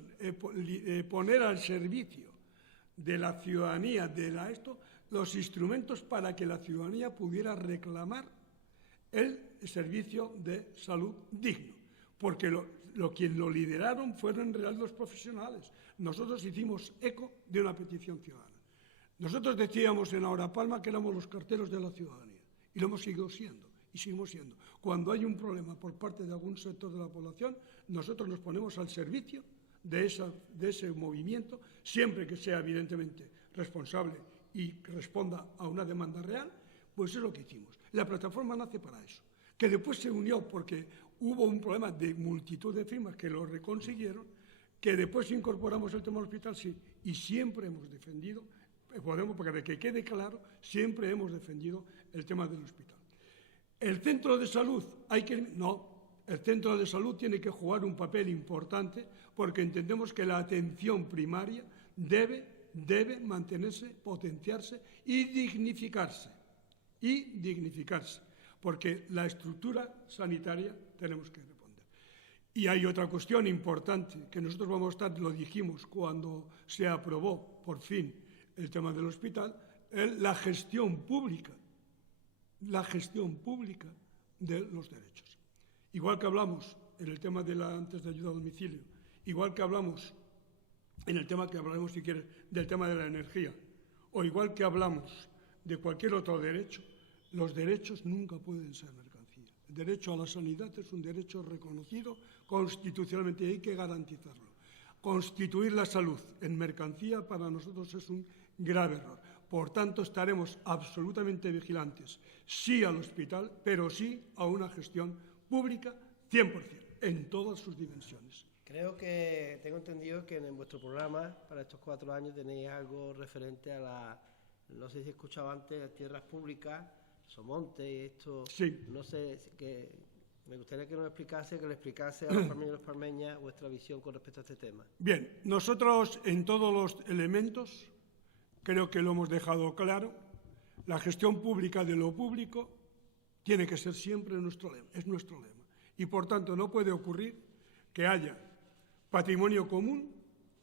poner al servicio de la ciudadanía, los instrumentos para que la ciudadanía pudiera reclamar el servicio de salud digno, porque quien lo lideraron fueron en realidad los profesionales. Nosotros hicimos eco de una petición ciudadana. Nosotros decíamos en Ahora Palma que éramos los carteros de la ciudadanía, y lo hemos seguido siendo, y seguimos siendo. Cuando hay un problema por parte de algún sector de la población, nosotros nos ponemos al servicio de ese movimiento, siempre que sea evidentemente responsable y responda a una demanda real, pues es lo que hicimos. La plataforma nace para eso, que después se unió porque hubo un problema de multitud de firmas que lo reconsiguieron, que después incorporamos el tema del hospital, sí, y siempre hemos defendido, para que quede claro, siempre hemos defendido el tema del hospital. El centro de salud, el centro de salud tiene que jugar un papel importante porque entendemos que la atención primaria debe debe mantenerse, potenciarse y dignificarse. Porque la estructura sanitaria tenemos que responder. Y hay otra cuestión importante que nosotros vamos a estar, lo dijimos cuando se aprobó por fin el tema del hospital, es la gestión pública de los derechos. Igual que hablamos en el tema de antes de ayuda a domicilio, igual que hablamos en el tema que hablaremos, si quieres, del tema de la energía, o igual que hablamos de cualquier otro derecho, los derechos nunca pueden ser mercancía. El derecho a la sanidad es un derecho reconocido constitucionalmente y hay que garantizarlo. Constituir la salud en mercancía para nosotros es un grave error. Por tanto, estaremos absolutamente vigilantes, sí al hospital, pero sí a una gestión pública 100%, en todas sus dimensiones. Creo que tengo entendido que en vuestro programa para estos 4 años tenéis algo referente a no sé si he escuchado antes, tierras públicas, Somonte y esto. Sí. No sé, que me gustaría que nos explicase, que le explicase a los parmeños y las parmeñas vuestra visión con respecto a este tema. Bien, nosotros en todos los elementos creo que lo hemos dejado claro. La gestión pública de lo público tiene que ser siempre nuestro lema, es nuestro lema. Y por tanto no puede ocurrir que haya patrimonio común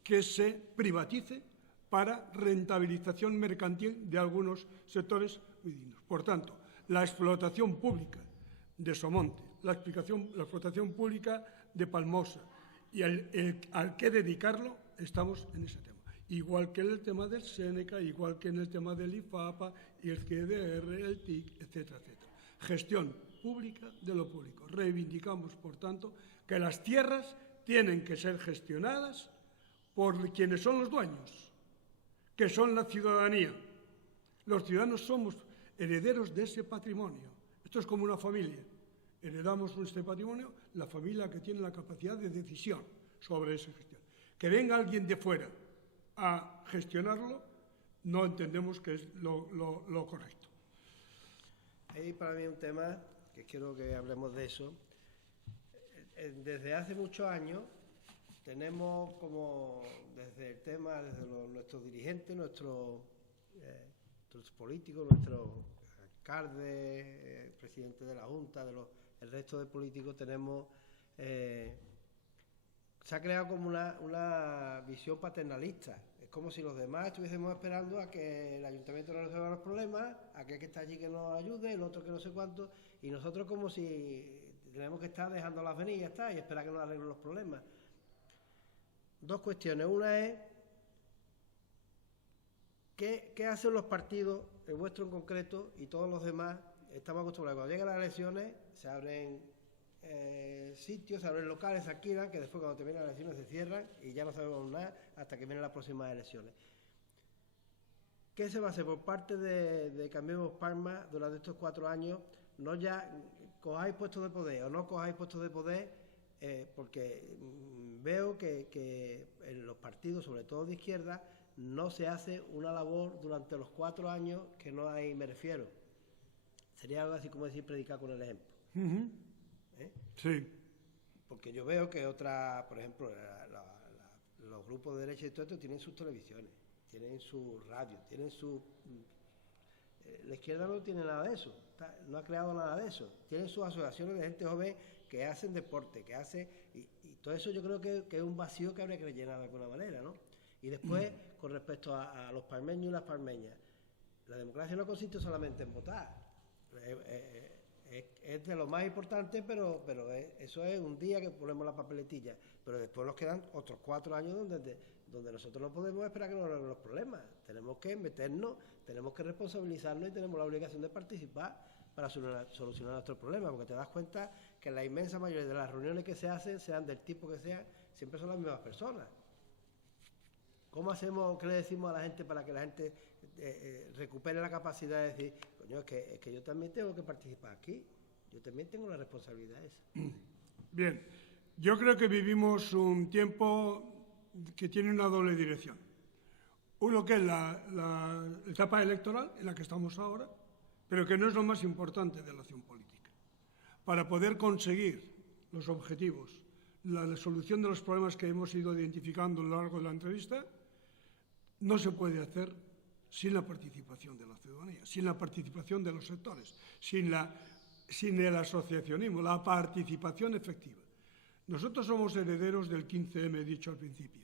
que se privatice para rentabilización mercantil de algunos sectores muy dignos. Por tanto, la explotación pública de Somonte, la explotación pública de Palmosa y al que dedicarlo, estamos en ese tema. Igual que en el tema del Séneca, igual que en el tema del IFAPA y el GDR, el TIC, etcétera, etcétera. Gestión pública de lo público. Reivindicamos, por tanto, que las tierras tienen que ser gestionadas por quienes son los dueños, que son la ciudadanía. Los ciudadanos somos herederos de ese patrimonio. Esto es como una familia. Heredamos este patrimonio, la familia que tiene la capacidad de decisión sobre esa gestión. Que venga alguien de fuera a gestionarlo, no entendemos que es lo correcto. Hay para mí un tema que quiero que hablemos de eso. Desde hace muchos años tenemos como desde el tema, desde nuestros dirigentes, nuestros políticos, nuestros alcaldes, presidentes de la Junta, el resto de políticos, tenemos se ha creado como una visión paternalista. Es como si los demás estuviésemos esperando a que el ayuntamiento nos resuelva los problemas, aquel que está allí que nos ayude, el otro que no sé cuánto, y nosotros como si tenemos que estar dejándolas venir y ya está, y esperar que nos arreglen los problemas. Dos cuestiones. Una es, ¿qué hacen los partidos, el vuestro en concreto, y todos los demás? Estamos acostumbrados, cuando llegan las elecciones, se abren sitios, se abren locales, se alquilan, que después cuando terminan las elecciones se cierran y ya no sabemos nada hasta que vienen las próximas elecciones. ¿Qué se va a hacer por parte de Cambiemos Palma durante estos 4 años? No ya cojáis puestos de poder o no cojáis puestos de poder, porque veo que en los partidos, sobre todo de izquierda, no se hace una labor durante los 4 años que no hay, me refiero. Sería algo así como decir predicar con el ejemplo. Uh-huh. Sí. Porque yo veo que por ejemplo, los grupos de derecha y todo esto tienen sus televisiones, tienen su radio, tienen su... la izquierda no tiene nada de eso, no ha creado nada de eso. Tienen sus asociaciones de gente joven que hacen deporte, que hace... Y todo eso yo creo que es un vacío que habría que rellenar de alguna manera, ¿no? Y después, con respecto a los palmeños y las palmeñas, la democracia no consiste solamente en votar. Es de lo más importante, pero eso es un día que ponemos la papeletilla, pero después nos quedan otros 4 años donde nosotros no podemos esperar que nos arreglen los problemas. Tenemos que meternos, tenemos que responsabilizarnos y tenemos la obligación de participar para solucionar nuestros problemas, porque te das cuenta que la inmensa mayoría de las reuniones que se hacen, sean del tipo que sean, siempre son las mismas personas. ¿Cómo hacemos, qué le decimos a la gente para que la gente recupere la capacidad de decir, coño, es que yo también tengo que participar aquí, yo también tengo la responsabilidad esa? Bien, yo creo que vivimos un tiempo que tiene una doble dirección. Uno que es la etapa electoral en la que estamos ahora, pero que no es lo más importante de la acción política. Para poder conseguir los objetivos, la solución de los problemas que hemos ido identificando a lo largo de la entrevista, no se puede hacer sin la participación de la ciudadanía, sin la participación de los sectores, sin el asociacionismo, la participación efectiva. Nosotros somos herederos del 15M, he dicho al principio,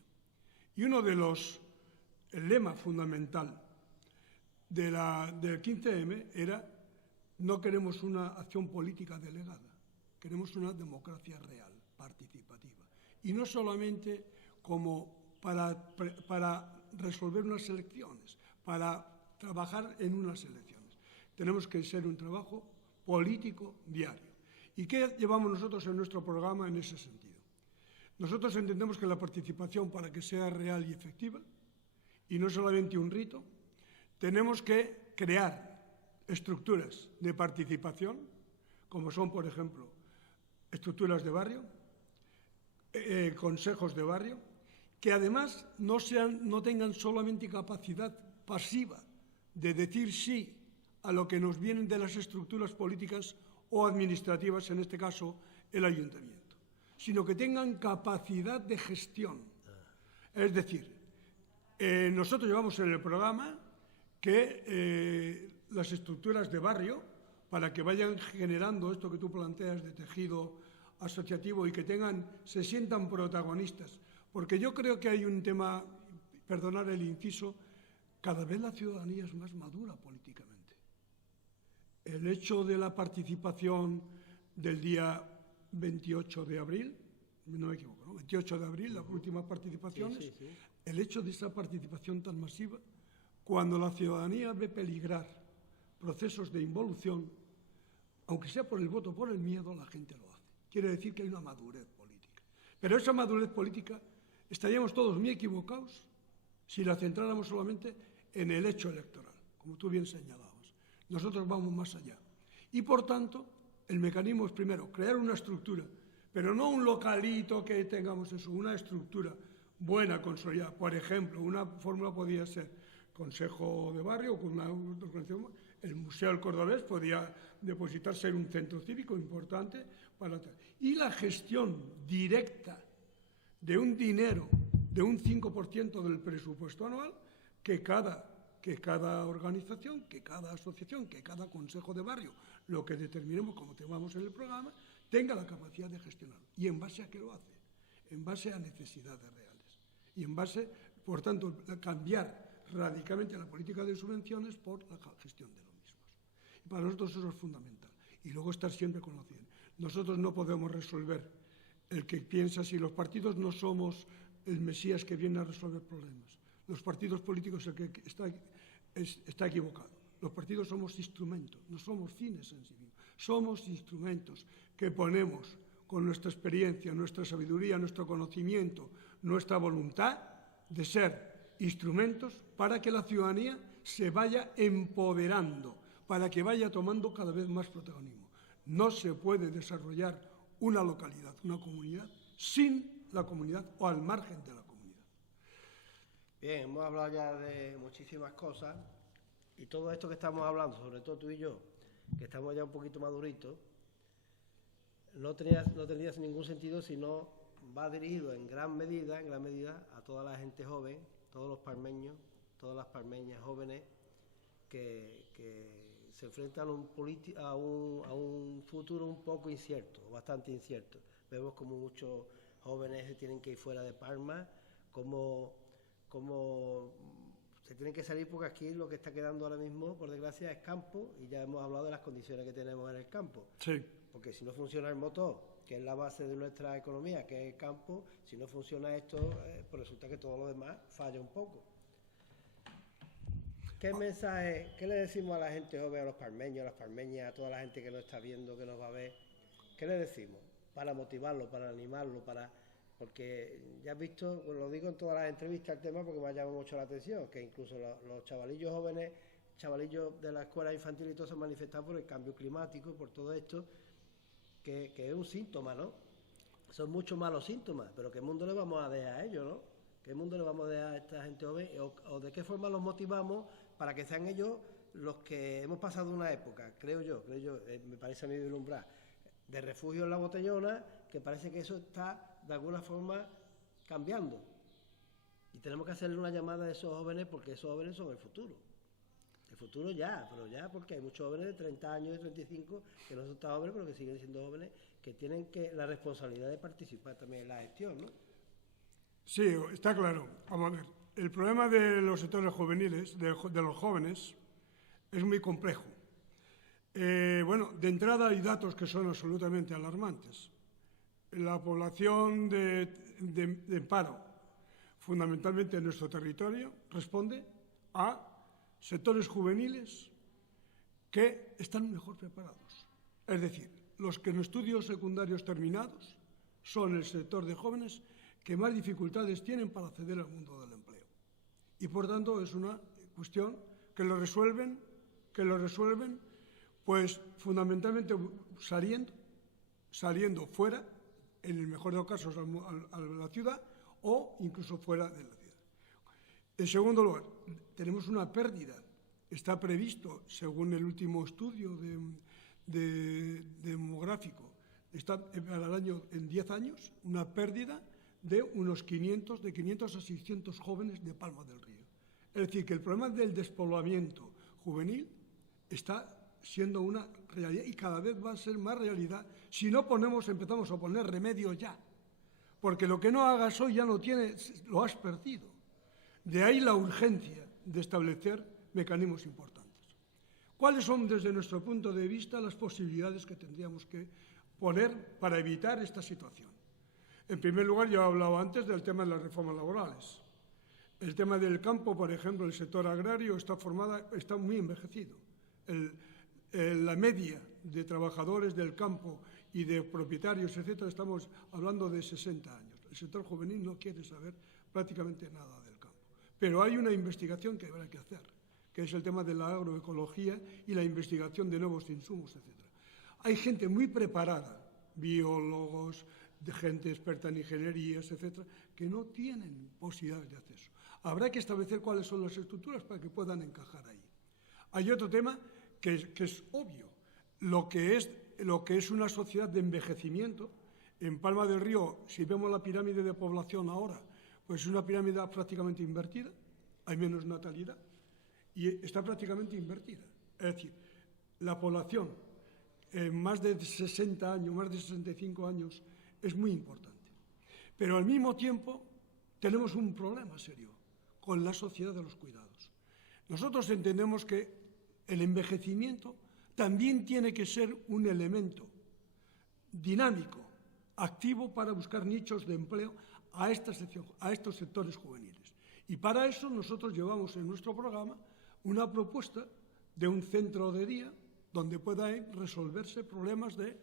y uno de el lema fundamental del 15M era: no queremos una acción política delegada, queremos una democracia real, participativa. Y no solamente como para resolver unas elecciones, para trabajar en unas elecciones. Tenemos que ser un trabajo político diario. ¿Y qué llevamos nosotros en nuestro programa en ese sentido? Nosotros entendemos que la participación, para que sea real y efectiva, y no solamente un rito, tenemos que crear estructuras de participación, como son, por ejemplo, estructuras de barrio, consejos de barrio, que además no tengan solamente capacidad pasiva de decir sí a lo que nos vienen de las estructuras políticas o administrativas, en este caso el ayuntamiento, sino que tengan capacidad de gestión. Es decir, nosotros llevamos en el programa que las estructuras de barrio, para que vayan generando esto que tú planteas de tejido asociativo y que se sientan protagonistas, porque yo creo que hay un tema, perdonar el inciso, cada vez la ciudadanía es más madura políticamente. El hecho de la participación del día 28 de abril, no me equivoco, ¿no? 28 de abril, las últimas participaciones, sí. El hecho de esa participación tan masiva, cuando la ciudadanía ve peligrar procesos de involución, aunque sea por el voto o por el miedo, la gente lo hace. Quiere decir que hay una madurez política. Pero esa madurez política estaríamos todos muy equivocados si la centráramos solamente en el hecho electoral, como tú bien señalabas. Nosotros vamos más allá. Y, por tanto, el mecanismo es, primero, crear una estructura, pero no un localito que tengamos eso, una estructura buena, consolidada. Por ejemplo, una fórmula podría ser consejo de barrio, con una organización. El Museo del Cordobés podría depositarse en un centro cívico importante y la gestión directa de un dinero, de un 5% del presupuesto anual, que cada organización, que cada asociación, que cada consejo de barrio, lo que determinemos como tengamos en el programa, tenga la capacidad de gestionarlo. ¿Y en base a qué lo hace? En base a necesidades reales. Y en base, por tanto, a cambiar radicalmente la política de subvenciones por la gestión de los mismos. Y para nosotros eso es fundamental. Y luego estar siempre con la ciencia. Nosotros no podemos resolver, el que piensa si los partidos no somos el Mesías que viene a resolver problemas. Los partidos políticos, el que está equivocado. Los partidos somos instrumentos, no somos fines en sí mismos. Somos instrumentos que ponemos con nuestra experiencia, nuestra sabiduría, nuestro conocimiento, nuestra voluntad de ser instrumentos para que la ciudadanía se vaya empoderando, para que vaya tomando cada vez más protagonismo. No se puede desarrollar una localidad, una comunidad, sin la comunidad o al margen de la comunidad. Bien, hemos hablado ya de muchísimas cosas y todo esto que estamos hablando, sobre todo tú y yo, que estamos ya un poquito maduritos, no tendría ningún sentido si no va dirigido en gran medida a toda la gente joven, todos los parmeños, todas las parmeñas jóvenes que se enfrentan a un futuro un poco incierto, bastante incierto. Vemos como muchos jóvenes se tienen que ir fuera de Palma, como se tienen que salir porque aquí lo que está quedando ahora mismo, por desgracia, es campo, y ya hemos hablado de las condiciones que tenemos en el campo. Sí. Porque si no funciona el motor, que es la base de nuestra economía, que es el campo, si no funciona esto, pues resulta que todo lo demás falla un poco. ¿Qué mensaje, qué le decimos a la gente joven, a los parmeños, a las parmeñas, a toda la gente que nos está viendo, que nos va a ver? ¿Qué le decimos? Para motivarlo, para animarlo, porque ya has visto, lo digo en todas las entrevistas el tema porque me ha llamado mucho la atención, que incluso los chavalillos jóvenes, chavalillos de la escuela infantil y todo se han manifestado por el cambio climático, por todo esto, que es un síntoma, ¿no? Son muchos malos síntomas, pero ¿qué mundo le vamos a dejar a ellos, no? ¿Qué mundo le vamos a dejar a esta gente joven? ¿O de qué forma los motivamos para que sean ellos los que hemos pasado una época, creo yo, me parece a mí vislumbrar, de refugio en la botellona, que parece que eso está de alguna forma cambiando. Y tenemos que hacerle una llamada a esos jóvenes porque esos jóvenes son el futuro. El futuro ya, pero ya porque hay muchos jóvenes de 30 años, de 35, que no son tan jóvenes, pero que siguen siendo jóvenes, que tienen la responsabilidad de participar también en la gestión, ¿no? Sí, está claro. Vamos a ver. El problema de los sectores juveniles, de los jóvenes, es muy complejo. Bueno, de entrada hay datos que son absolutamente alarmantes. La población de paro, fundamentalmente en nuestro territorio, responde a sectores juveniles que están mejor preparados. Es decir, los que en estudios secundarios terminados son el sector de jóvenes que más dificultades tienen para acceder al mundo del empleo. Y por tanto es una cuestión que lo resuelven, pues fundamentalmente saliendo fuera, en el mejor de los casos a la ciudad, o incluso fuera de la ciudad. En segundo lugar, tenemos una pérdida. Está previsto, según el último estudio demográfico, está para el año, en 10 años, una pérdida de unos 500 a 600 jóvenes de Palma del Río. Es decir, que el problema del despoblamiento juvenil está siendo una realidad y cada vez va a ser más realidad si no empezamos a poner remedio ya. Porque lo que no hagas hoy ya no tienes, lo has perdido. De ahí la urgencia de establecer mecanismos importantes. ¿Cuáles son, desde nuestro punto de vista, las posibilidades que tendríamos que poner para evitar esta situación? En primer lugar, yo he hablado antes del tema de las reformas laborales. El tema del campo, por ejemplo, el sector agrario está muy envejecido. La media de trabajadores del campo y de propietarios, etcétera, estamos hablando de 60 años. El sector juvenil no quiere saber prácticamente nada del campo. Pero hay una investigación que habrá que hacer, que es el tema de la agroecología y la investigación de nuevos insumos, etcétera. Hay gente muy preparada, biólogos, de gente experta en ingenierías, etcétera, que no tienen posibilidades de acceso. Habrá que establecer cuáles son las estructuras para que puedan encajar ahí. Hay otro tema que es obvio, lo que es una sociedad de envejecimiento. En Palma del Río, si vemos la pirámide de población ahora, pues es una pirámide prácticamente invertida, hay menos natalidad y está prácticamente invertida. Es decir, la población más de 60 años, más de 65 años, es muy importante. Pero al mismo tiempo tenemos un problema serio con la sociedad de los cuidados. Nosotros entendemos que el envejecimiento también tiene que ser un elemento dinámico, activo para buscar nichos de empleo a estos sectores juveniles. Y para eso nosotros llevamos en nuestro programa una propuesta de un centro de día donde puedan resolverse problemas de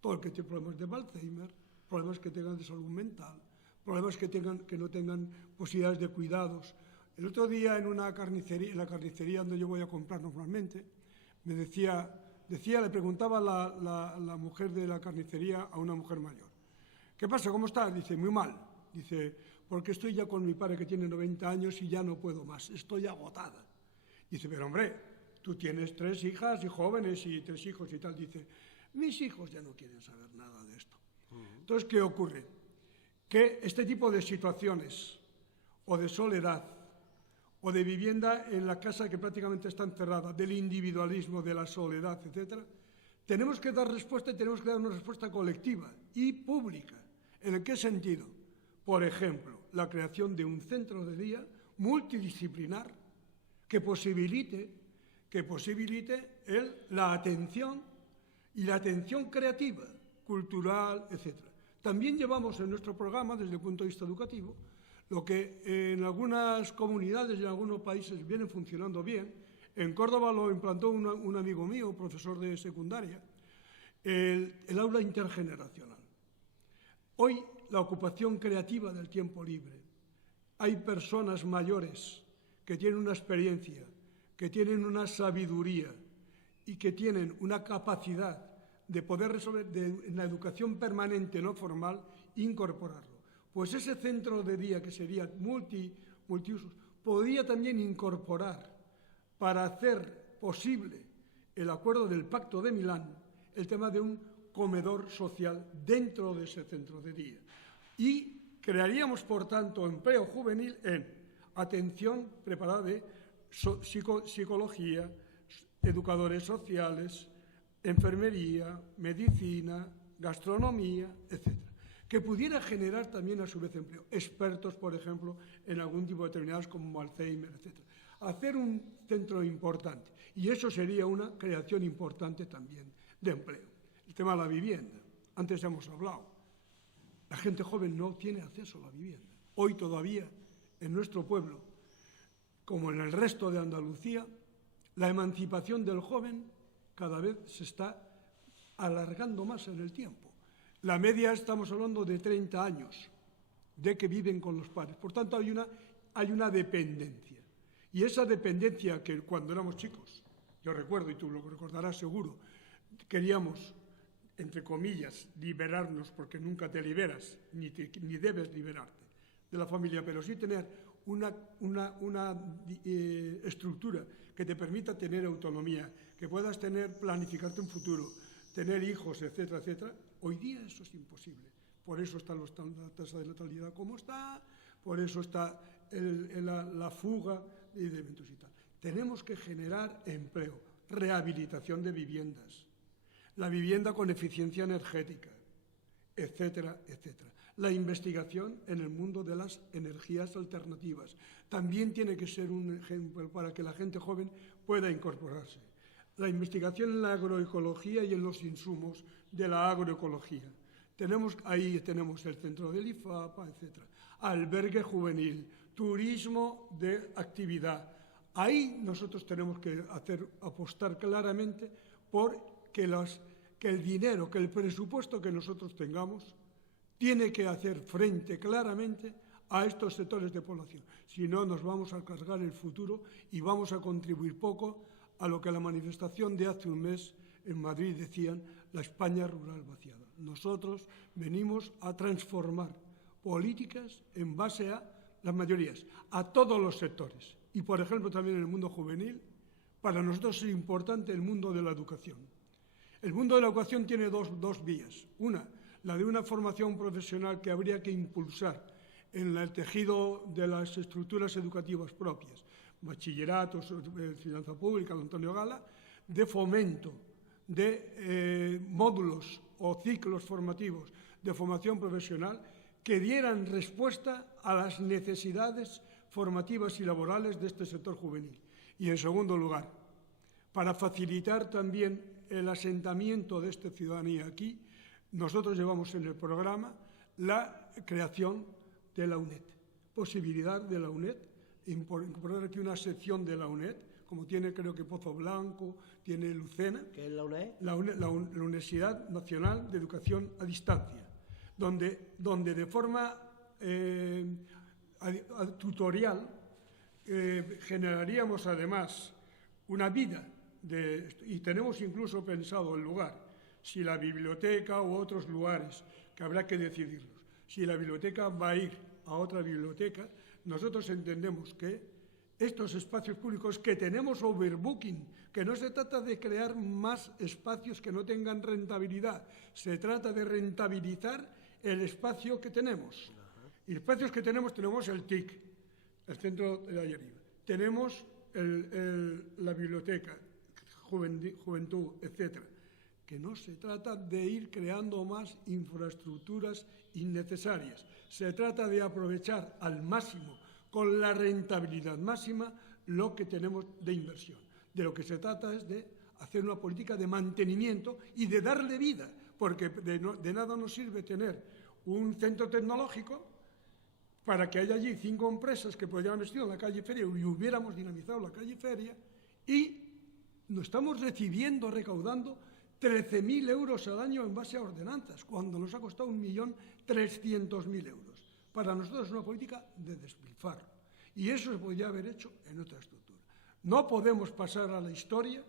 todo el que tiene problemas de Alzheimer, problemas que tengan de salud mental, problemas que no tengan posibilidades de cuidados. El otro día en la carnicería donde yo voy a comprar normalmente, me le preguntaba la mujer de la carnicería a una mujer mayor: ¿qué pasa? ¿Cómo estás? Dice: muy mal. Dice: porque estoy ya con mi padre que tiene 90 años y ya no puedo más, estoy agotada. Dice: pero hombre, tú tienes 3 hijas y jóvenes y 3 hijos y tal. Dice: mis hijos ya no quieren saber nada de esto. Entonces, ¿qué ocurre? Que este tipo de situaciones, o de soledad, o de vivienda en la casa que prácticamente está encerrada, del individualismo, de la soledad, etcétera, tenemos que dar respuesta y tenemos que dar una respuesta colectiva y pública. ¿En qué sentido? Por ejemplo, la creación de un centro de día multidisciplinar que posibilite la atención y la atención creativa, cultural, etcétera. También llevamos en nuestro programa, desde el punto de vista educativo, lo que en algunas comunidades y en algunos países viene funcionando bien. En Córdoba lo implantó un amigo mío, profesor de secundaria, el aula intergeneracional. Hoy, la ocupación creativa del tiempo libre. Hay personas mayores que tienen una experiencia, que tienen una sabiduría y que tienen una capacidad de poder resolver en la educación permanente no formal, incorporarlo. Pues ese centro de día, que sería multiusos, podría también incorporar, para hacer posible el acuerdo del Pacto de Milán, el tema de un comedor social dentro de ese centro de día. Y crearíamos, por tanto, empleo juvenil en atención preparada de psicología, educadores sociales, enfermería, medicina, gastronomía, etc. Que pudiera generar también a su vez empleo. Expertos, por ejemplo, en algún tipo de determinados como Alzheimer, etc. Hacer un centro importante. Y eso sería una creación importante también de empleo. El tema de la vivienda. Antes ya hemos hablado. La gente joven no tiene acceso a la vivienda. Hoy todavía, en nuestro pueblo, como en el resto de Andalucía, la emancipación del joven cada vez se está alargando más en el tiempo. La media estamos hablando de 30 años de que viven con los padres. Por tanto, hay una dependencia. Y esa dependencia que cuando éramos chicos, yo recuerdo, y tú lo recordarás seguro, queríamos, entre comillas, liberarnos, porque nunca te liberas, ni debes liberarte de la familia, pero sí tener una estructura que te permita tener autonomía, que puedas planificarte un futuro, tener hijos, etcétera, etcétera. Hoy día eso es imposible. Por eso está la tasa de natalidad como está, por eso está la fuga de eventos y tal. Tenemos que generar empleo, rehabilitación de viviendas, la vivienda con eficiencia energética, etcétera, etcétera. La investigación en el mundo de las energías alternativas también tiene que ser un ejemplo para que la gente joven pueda incorporarse. La investigación en la agroecología y en los insumos de la agroecología. Ahí tenemos el centro del IFAPA, etcétera. Albergue juvenil, turismo de actividad. Ahí nosotros tenemos que apostar claramente por que el dinero, que el presupuesto que nosotros tengamos tiene que hacer frente claramente a estos sectores de población. Si no, nos vamos a cargar el futuro y vamos a contribuir poco a lo que la manifestación de hace un mes en Madrid decían, la España rural vaciada. Nosotros venimos a transformar políticas en base a las mayorías, a todos los sectores. Y, por ejemplo, también en el mundo juvenil, para nosotros es importante el mundo de la educación. El mundo de la educación tiene dos vías. Una, la de una formación profesional que habría que impulsar en el tejido de las estructuras educativas propias, bachilleratos, enseñanza pública, Antonio Gala, de fomento de módulos o ciclos formativos de formación profesional que dieran respuesta a las necesidades formativas y laborales de este sector juvenil. Y, en segundo lugar, para facilitar también el asentamiento de esta ciudadanía aquí, nosotros llevamos en el programa la creación de la UNED, posibilidad de la UNED, incorporar aquí una sección de la UNED, como tiene creo que Pozo Blanco, tiene Lucena. ¿Qué es la UNED? La Universidad Nacional de Educación a Distancia, donde de forma tutorial generaríamos además una vida, y tenemos incluso pensado el lugar, si la biblioteca u otros lugares, que habrá que decidirlos. Si la biblioteca va a ir a otra biblioteca, nosotros entendemos que estos espacios públicos que tenemos overbooking, que no se trata de crear más espacios que no tengan rentabilidad, se trata de rentabilizar el espacio que tenemos. Y espacios que tenemos el TIC, el Centro de Allá Arriba. Tenemos la biblioteca, juventud, etcétera. Que no se trata de ir creando más infraestructuras innecesarias. Se trata de aprovechar al máximo, con la rentabilidad máxima, lo que tenemos de inversión. De lo que se trata es de hacer una política de mantenimiento y de darle vida, porque de nada nos sirve tener un centro tecnológico para que haya allí 5 empresas que podrían haber sido en la calle Feria y hubiéramos dinamizado la calle Feria, y nos estamos recaudando 13.000 euros al año en base a ordenanzas, cuando nos ha costado 1.300.000 euros. Para nosotros es una política de despilfarro. Y eso se podría haber hecho en otra estructura. No podemos pasar a la historia,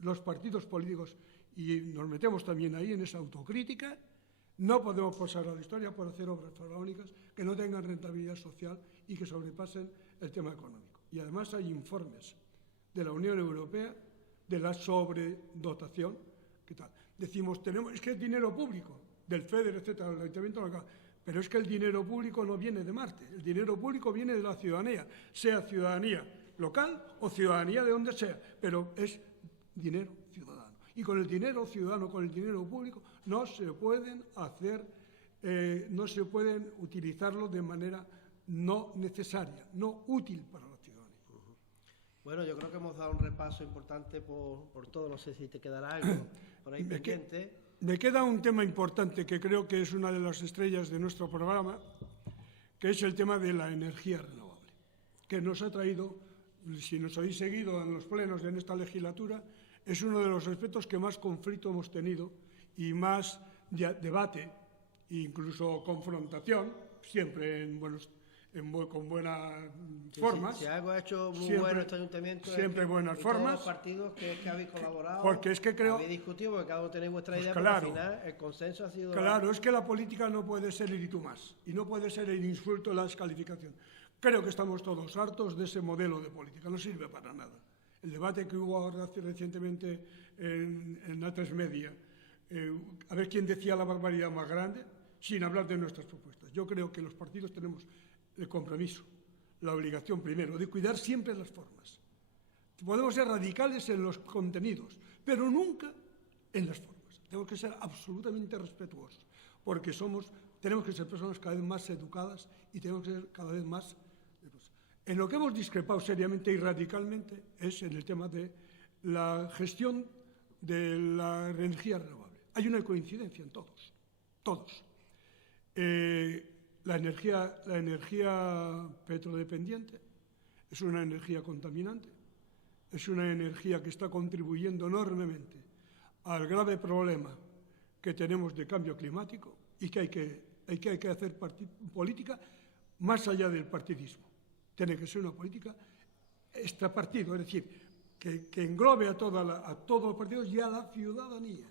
los partidos políticos, y nos metemos también ahí en esa autocrítica, no podemos pasar a la historia por hacer obras faraónicas que no tengan rentabilidad social y que sobrepasen el tema económico. Y además hay informes de la Unión Europea de la sobredotación. ¿Qué tal? Decimos, es que es dinero público, del FEDER, etcétera, del Ayuntamiento local, Pero es que el dinero público no viene de Marte, el dinero público viene de la ciudadanía, sea ciudadanía local o ciudadanía de donde sea, pero es dinero ciudadano. Y con el dinero ciudadano, con el dinero público, no se pueden utilizarlo de manera no necesaria, no útil para la ciudadanía. Bueno, yo creo que hemos dado un repaso importante por todo, no sé si te quedará algo por ahí pendiente. Me queda un tema importante que creo que es una de las estrellas de nuestro programa, que es el tema de la energía renovable, que nos ha traído, si nos habéis seguido en los plenos de esta legislatura, es uno de los aspectos que más conflicto hemos tenido y más debate e incluso confrontación, siempre con buenas formas. Si algo ha hecho muy siempre, bueno este ayuntamiento, siempre es que buenas formas. Todos los partidos que habéis colaborado, porque es que creo, habéis discutido, porque cada uno tenéis vuestra idea, claro, pero al final el consenso ha sido... Claro, es que la política no puede ser el y tú más, y no puede ser el insulto, la descalificación. Creo que estamos todos hartos de ese modelo de política, no sirve para nada. El debate que hubo ahora recientemente en A3 Media, a ver quién decía la barbaridad más grande, sin hablar de nuestras propuestas. Yo creo que los partidos tenemos el compromiso, la obligación primero, de cuidar siempre las formas. Podemos ser radicales en los contenidos, pero nunca en las formas. Tenemos que ser absolutamente respetuosos, porque tenemos que ser personas cada vez más educadas y tenemos que ser cada vez más... En lo que hemos discrepado seriamente y radicalmente es en el tema de la gestión de la energía renovable. Hay una coincidencia en todos. La energía petrodependiente es una energía contaminante, es una energía que está contribuyendo enormemente al grave problema que tenemos de cambio climático y que hay que hacer política más allá del partidismo. Tiene que ser una política extrapartido, es decir, que englobe a todos los partidos y a la ciudadanía.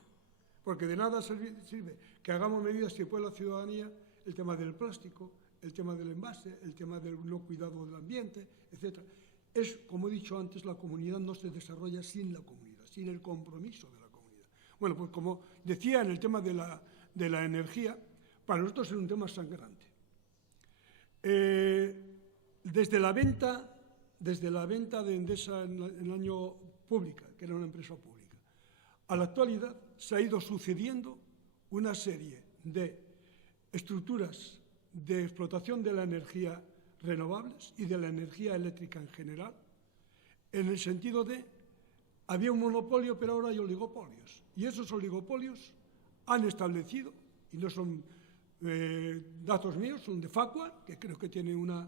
Porque de nada sirve que hagamos medidas si después la ciudadanía, el tema del plástico, el tema del envase, el tema del no cuidado del ambiente, etc. Como he dicho antes, la comunidad no se desarrolla sin la comunidad, sin el compromiso de la comunidad. Bueno, pues como decía en el tema de la energía, para nosotros es un tema sangrante. Desde la venta de Endesa en el año pública, que era una empresa pública, a la actualidad se ha ido sucediendo una serie de estructuras de explotación de la energía renovables y de la energía eléctrica en general, en el sentido de había un monopolio, pero ahora hay oligopolios. Y esos oligopolios han establecido, y no son datos míos, son de Facua, que creo que tiene una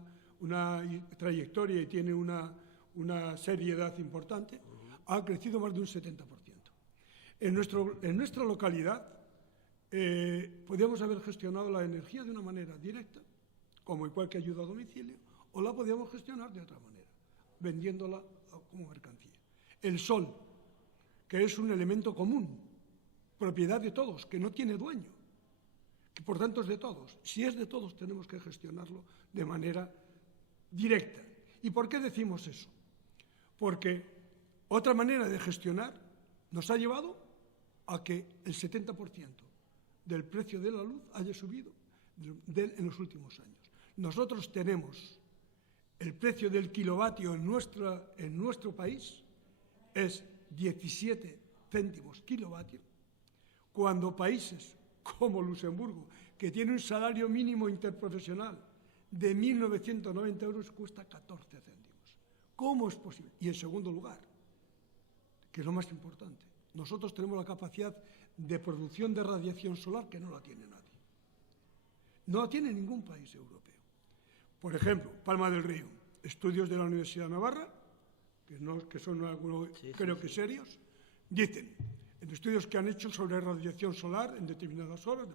trayectoria y tiene una seriedad importante, ha crecido más de un 70%. En nuestra localidad podíamos haber gestionado la energía de una manera directa, como igual que ayuda a domicilio, o la podíamos gestionar de otra manera, vendiéndola como mercancía. El sol, que es un elemento común, propiedad de todos, que no tiene dueño, que por tanto es de todos. Si es de todos, tenemos que gestionarlo de manera directa. ¿Y por qué decimos eso? Porque otra manera de gestionar nos ha llevado a que el 70% del precio de la luz haya subido en los últimos años. Nosotros tenemos el precio del kilovatio en nuestro país es 17 céntimos kilovatio, cuando países como Luxemburgo, que tiene un salario mínimo interprofesional de 1.990 euros, cuesta 14 céntimos. ¿Cómo es posible? Y en segundo lugar, que es lo más importante, nosotros tenemos la capacidad de producción de radiación solar que no la tiene nadie. No la tiene ningún país europeo. Por ejemplo, Palma del Río, estudios de la Universidad de Navarra, que son algunos, creo que serios, dicen, en estudios que han hecho sobre radiación solar en determinadas horas,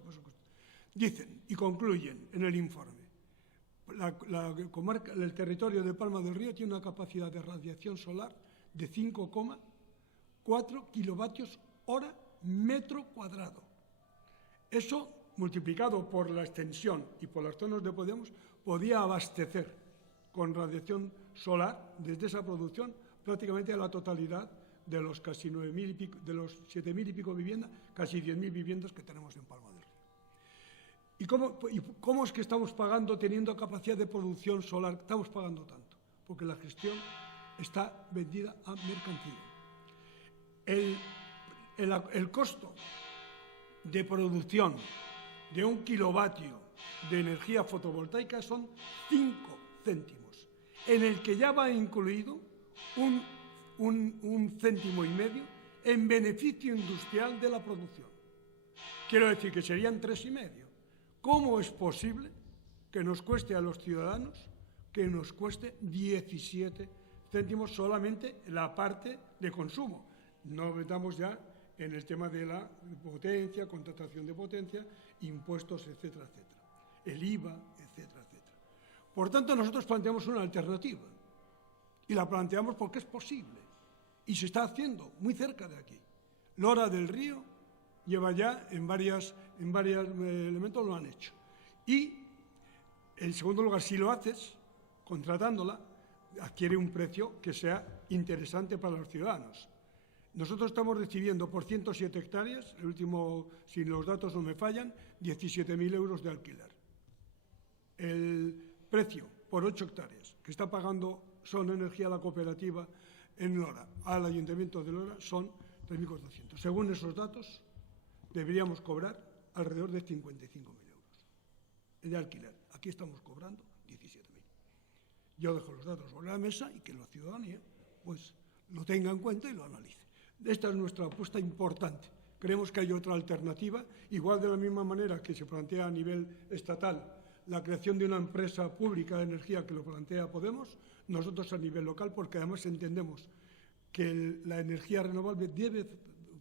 dicen y concluyen en el informe, el territorio de Palma del Río tiene una capacidad de radiación solar de 5,4 kilovatios hora metro cuadrado. Eso, multiplicado por la extensión y por las zonas de Podemos, podía abastecer con radiación solar desde esa producción prácticamente a la totalidad de los casi 9.000 y pico, de los 7.000 y pico viviendas, casi 10.000 viviendas que tenemos en Palma del Río. ¿Y cómo es que estamos pagando, teniendo capacidad de producción solar, estamos pagando tanto? Porque la gestión está vendida a mercancía. El costo de producción de 1 kilovatio de energía fotovoltaica son 5 céntimos, en el que ya va incluido un céntimo y medio en beneficio industrial de la producción. Quiero decir que serían 3,5. ¿Cómo es posible que nos cueste a los ciudadanos, que nos cueste 17 céntimos solamente la parte de consumo? No metamos ya en el tema de la potencia, contratación de potencia, impuestos, etcétera, etcétera, el IVA, etcétera, etcétera. Por tanto, nosotros planteamos una alternativa y la planteamos porque es posible y se está haciendo muy cerca de aquí. Lora del Río lleva ya en varios elementos lo han hecho. Y, en segundo lugar, si lo haces, contratándola, adquiere un precio que sea interesante para los ciudadanos. Nosotros estamos recibiendo por 107 hectáreas, el último, si los datos no me fallan, 17.000 euros de alquiler. El precio por 8 hectáreas que está pagando Son Energía la cooperativa en Lora al Ayuntamiento de Lora son 3.400. Según esos datos, deberíamos cobrar alrededor de 55.000 euros de alquiler. Aquí estamos cobrando 17.000. Yo dejo los datos sobre la mesa y que la ciudadanía pues, lo tenga en cuenta y lo analice. Esta es nuestra apuesta importante. Creemos que hay otra alternativa, igual de la misma manera que se plantea a nivel estatal la creación de una empresa pública de energía que lo plantea Podemos, nosotros a nivel local, porque además entendemos que la energía renovable debe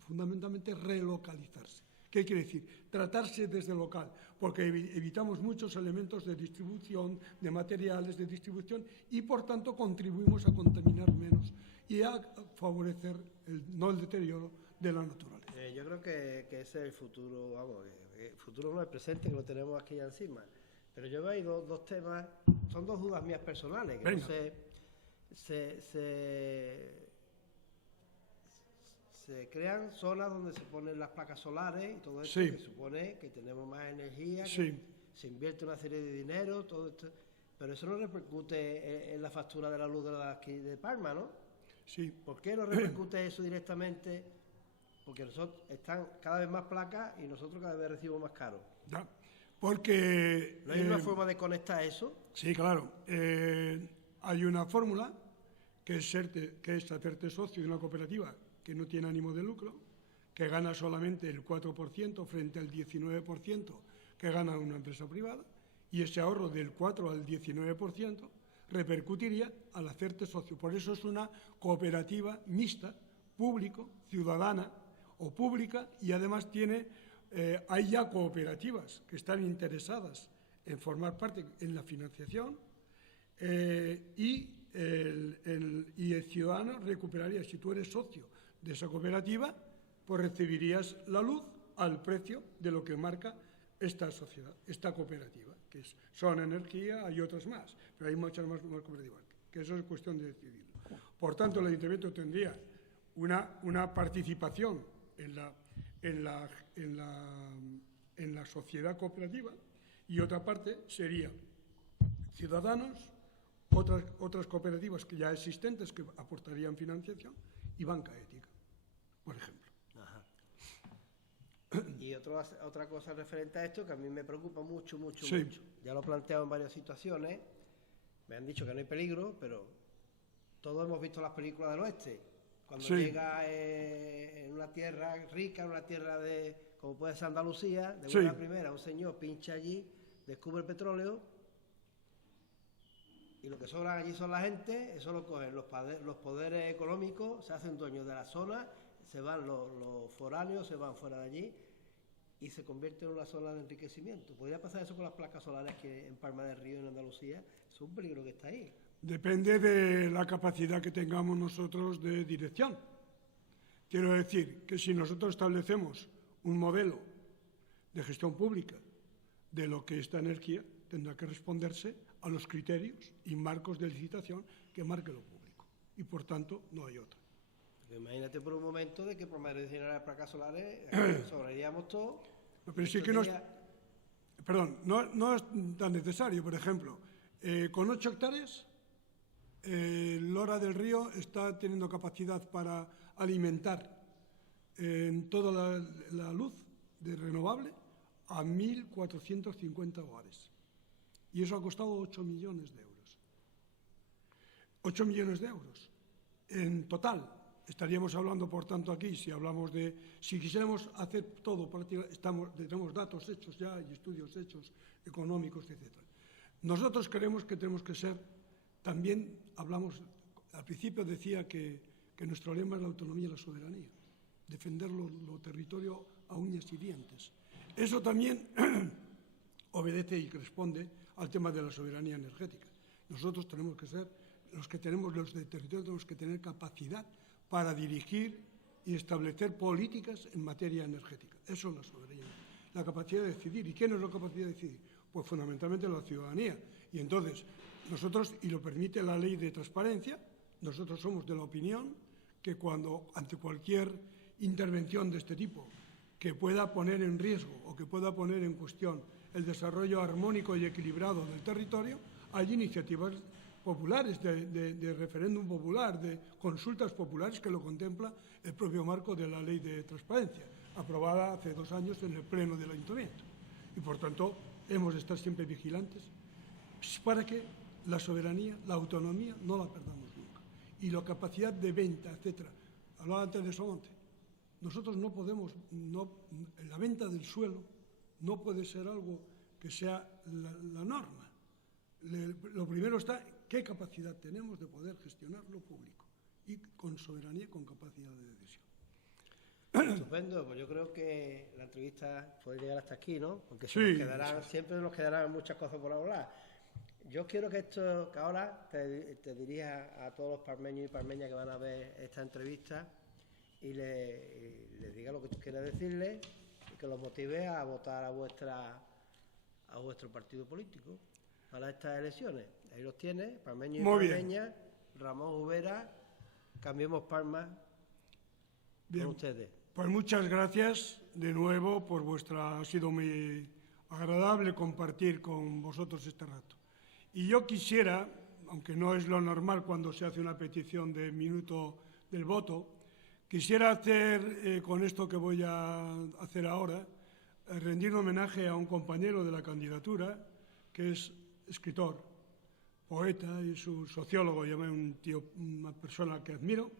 fundamentalmente relocalizarse. ¿Qué quiere decir? Tratarse desde local, porque evitamos muchos elementos de distribución, de materiales de distribución y, por tanto, contribuimos a contaminar menos y a favorecer no el deterioro de la naturaleza. Yo creo que ese es el futuro, vamos, el futuro no es el presente, que lo tenemos aquí encima. Pero yo veo dos temas, son dos dudas mías personales, que no se crean zonas donde se ponen las placas solares y todo esto, que supone que tenemos más energía, que se invierte una serie de dinero, todo esto, pero eso no repercute en la factura de la luz de aquí de Palma, ¿no? Sí. ¿Por qué no repercute eso directamente? Porque nosotros están cada vez más placas y nosotros cada vez recibimos más caro. Ya. Porque... ¿No hay una forma de conectar eso? Sí, claro. Hay una fórmula que es hacerte socio de una cooperativa que no tiene ánimo de lucro, que gana solamente el 4% frente al 19% que gana una empresa privada, y ese ahorro del 4 al 19% repercutiría al hacerte socio. Por eso es una cooperativa mixta, público, ciudadana o pública, y además hay ya cooperativas que están interesadas en formar parte en la financiación y el ciudadano recuperaría, si tú eres socio de esa cooperativa, pues recibirías la luz al precio de lo que marca esta sociedad, esta cooperativa, que es Son Energía, hay otras más, pero hay muchas más cooperativas, que eso es cuestión de decidirlo. Por tanto, el Ayuntamiento tendría una participación en la sociedad cooperativa y otra parte sería ciudadanos, otras cooperativas que ya existentes que aportarían financiación y banca ética, por ejemplo. Ajá. Y otra cosa referente a esto que a mí me preocupa mucho. Ya lo he planteado en varias situaciones, me han dicho que no hay peligro, pero todos hemos visto las películas del oeste. Cuando llega en una tierra rica, en una tierra como puede ser Andalucía, de buena primera, un señor pincha allí, descubre el petróleo y lo que sobran allí son la gente, eso lo cogen los poderes económicos, se hacen dueños de la zona, se van los foráneos, se van fuera de allí y se convierte en una zona de enriquecimiento. ¿Podría pasar eso con las placas solares que en Palma del Río, en Andalucía? Es un peligro que está ahí. Depende de la capacidad que tengamos nosotros de dirección. Quiero decir que si nosotros establecemos un modelo de gestión pública de lo que esta energía, tendrá que responderse a los criterios y marcos de licitación que marque lo público. Y, por tanto, no hay otra. Imagínate por un momento de que por medicionar las placas solares sobraríamos todo. Pero sí que no... Perdón, no es tan necesario. Por ejemplo, con 8 hectáreas, Lora del Río está teniendo capacidad para alimentar en toda la luz de renovable a 1.450 hogares. Y eso ha costado 8 millones de euros. 8 millones de euros. En total, estaríamos hablando, por tanto, aquí, si quisiéramos hacer todo, tenemos datos hechos ya y estudios hechos, económicos, etc. Nosotros creemos que tenemos que ser, también hablamos, al principio decía que nuestro lema es la autonomía y la soberanía, defender lo territorio a uñas y dientes. Eso también obedece y responde al tema de la soberanía energética. Nosotros tenemos que ser, los de territorio tenemos que tener capacidad para dirigir y establecer políticas en materia energética. Eso es la soberanía, la capacidad de decidir. ¿Y quién es la capacidad de decidir? Pues fundamentalmente la ciudadanía. Y entonces, nosotros, y lo permite la ley de transparencia, nosotros somos de la opinión que ante cualquier intervención de este tipo que pueda poner en riesgo o que pueda poner en cuestión el desarrollo armónico y equilibrado del territorio, hay iniciativas populares, de referéndum popular, de consultas populares que lo contempla el propio marco de la Ley de Transparencia, aprobada hace 2 años en el Pleno del Ayuntamiento. Y, por tanto, hemos de estar siempre vigilantes para que la soberanía, la autonomía, no la perdamos nunca. Y la capacidad de venta, etcétera. Hablaba antes de Somonte. Nosotros no podemos, la venta del suelo no puede ser algo que sea la norma. Lo primero está qué capacidad tenemos de poder gestionar lo público y con soberanía, con capacidad de decisión. Estupendo, pues yo creo que la entrevista puede llegar hasta aquí, ¿no? Porque sí, siempre nos quedarán muchas cosas por hablar. Yo quiero que ahora te dirijas a todos los parmeños y parmeñas que van a ver esta entrevista y le diga lo que tú quieras decirle y que los motive a votar a vuestro partido político para estas elecciones. Ahí los tiene, parmeños y parmeñas, Ramón Jubera, Cambiemos Palma, con ustedes. Pues muchas gracias de nuevo ha sido muy agradable compartir con vosotros este rato. Y yo quisiera, aunque no es lo normal cuando se hace una petición de minuto del voto, quisiera hacer, con esto que voy a hacer ahora, rendir homenaje a un compañero de la candidatura, que es escritor, poeta y su sociólogo, una persona que admiro,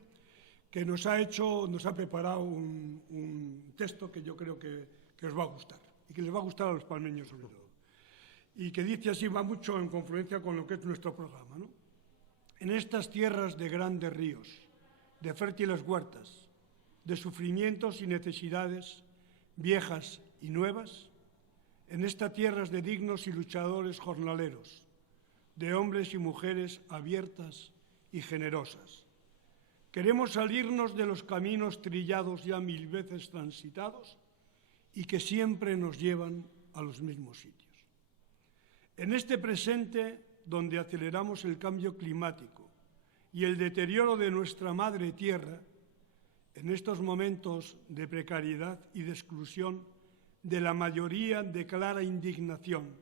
que nos ha preparado un texto que yo creo que os va a gustar y que les va a gustar a los palmeños sobre todo. Y que dice así, va mucho en confluencia con lo que es nuestro programa, ¿no? En estas tierras de grandes ríos, de fértiles huertas, de sufrimientos y necesidades viejas y nuevas, en estas tierras de dignos y luchadores jornaleros, de hombres y mujeres abiertas y generosas. Queremos salirnos de los caminos trillados ya 1000 veces transitados y que siempre nos llevan a los mismos sitios. En este presente, donde aceleramos el cambio climático y el deterioro de nuestra madre tierra, en estos momentos de precariedad y de exclusión de la mayoría de clara indignación,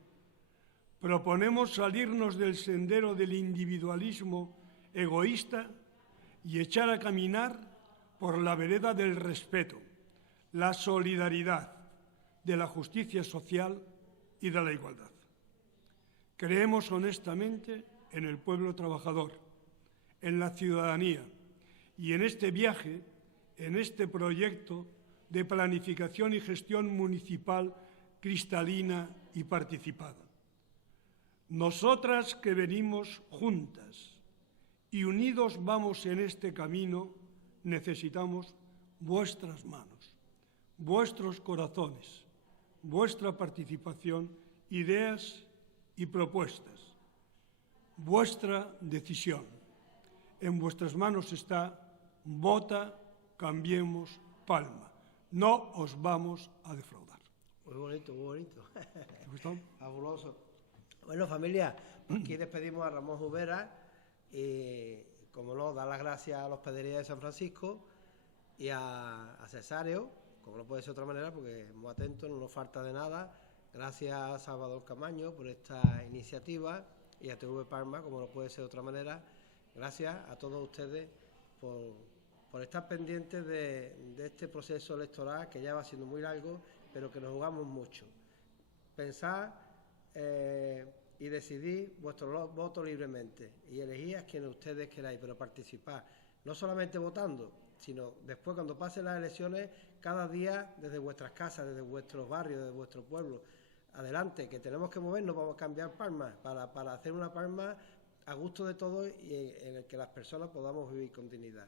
proponemos salirnos del sendero del individualismo egoísta y echar a caminar por la vereda del respeto, la solidaridad, de la justicia social y de la igualdad. Creemos honestamente en el pueblo trabajador, en la ciudadanía y en este viaje, en este proyecto de planificación y gestión municipal cristalina y participada. Nosotras que venimos juntas y unidos vamos en este camino, necesitamos vuestras manos, vuestros corazones, vuestra participación, ideas y propuestas, vuestra decisión. En vuestras manos está vota, cambiemos, Palma. No os vamos a defraudar. Muy bonito, muy bonito. ¿Te gustó? Fabuloso. Bueno, familia, aquí despedimos a Ramón Jubera y, como no, dar las gracias a los Pedrerías de San Francisco y a Cesáreo, como no puede ser de otra manera, porque muy atento, no nos falta de nada, Gracias a Salvador Camaño por esta iniciativa y a TV Palma, como no puede ser de otra manera. Gracias a todos ustedes por estar pendientes de este proceso electoral que ya va siendo muy largo, pero que nos jugamos mucho. Pensar y decidir vuestro voto libremente y elegir a quienes ustedes queráis, pero participar, no solamente votando, sino después cuando pasen las elecciones, cada día desde vuestras casas, desde vuestros barrios, desde vuestro pueblo. Adelante, que tenemos que movernos, vamos a cambiar Palma, para hacer una Palma a gusto de todos y en el que las personas podamos vivir con dignidad.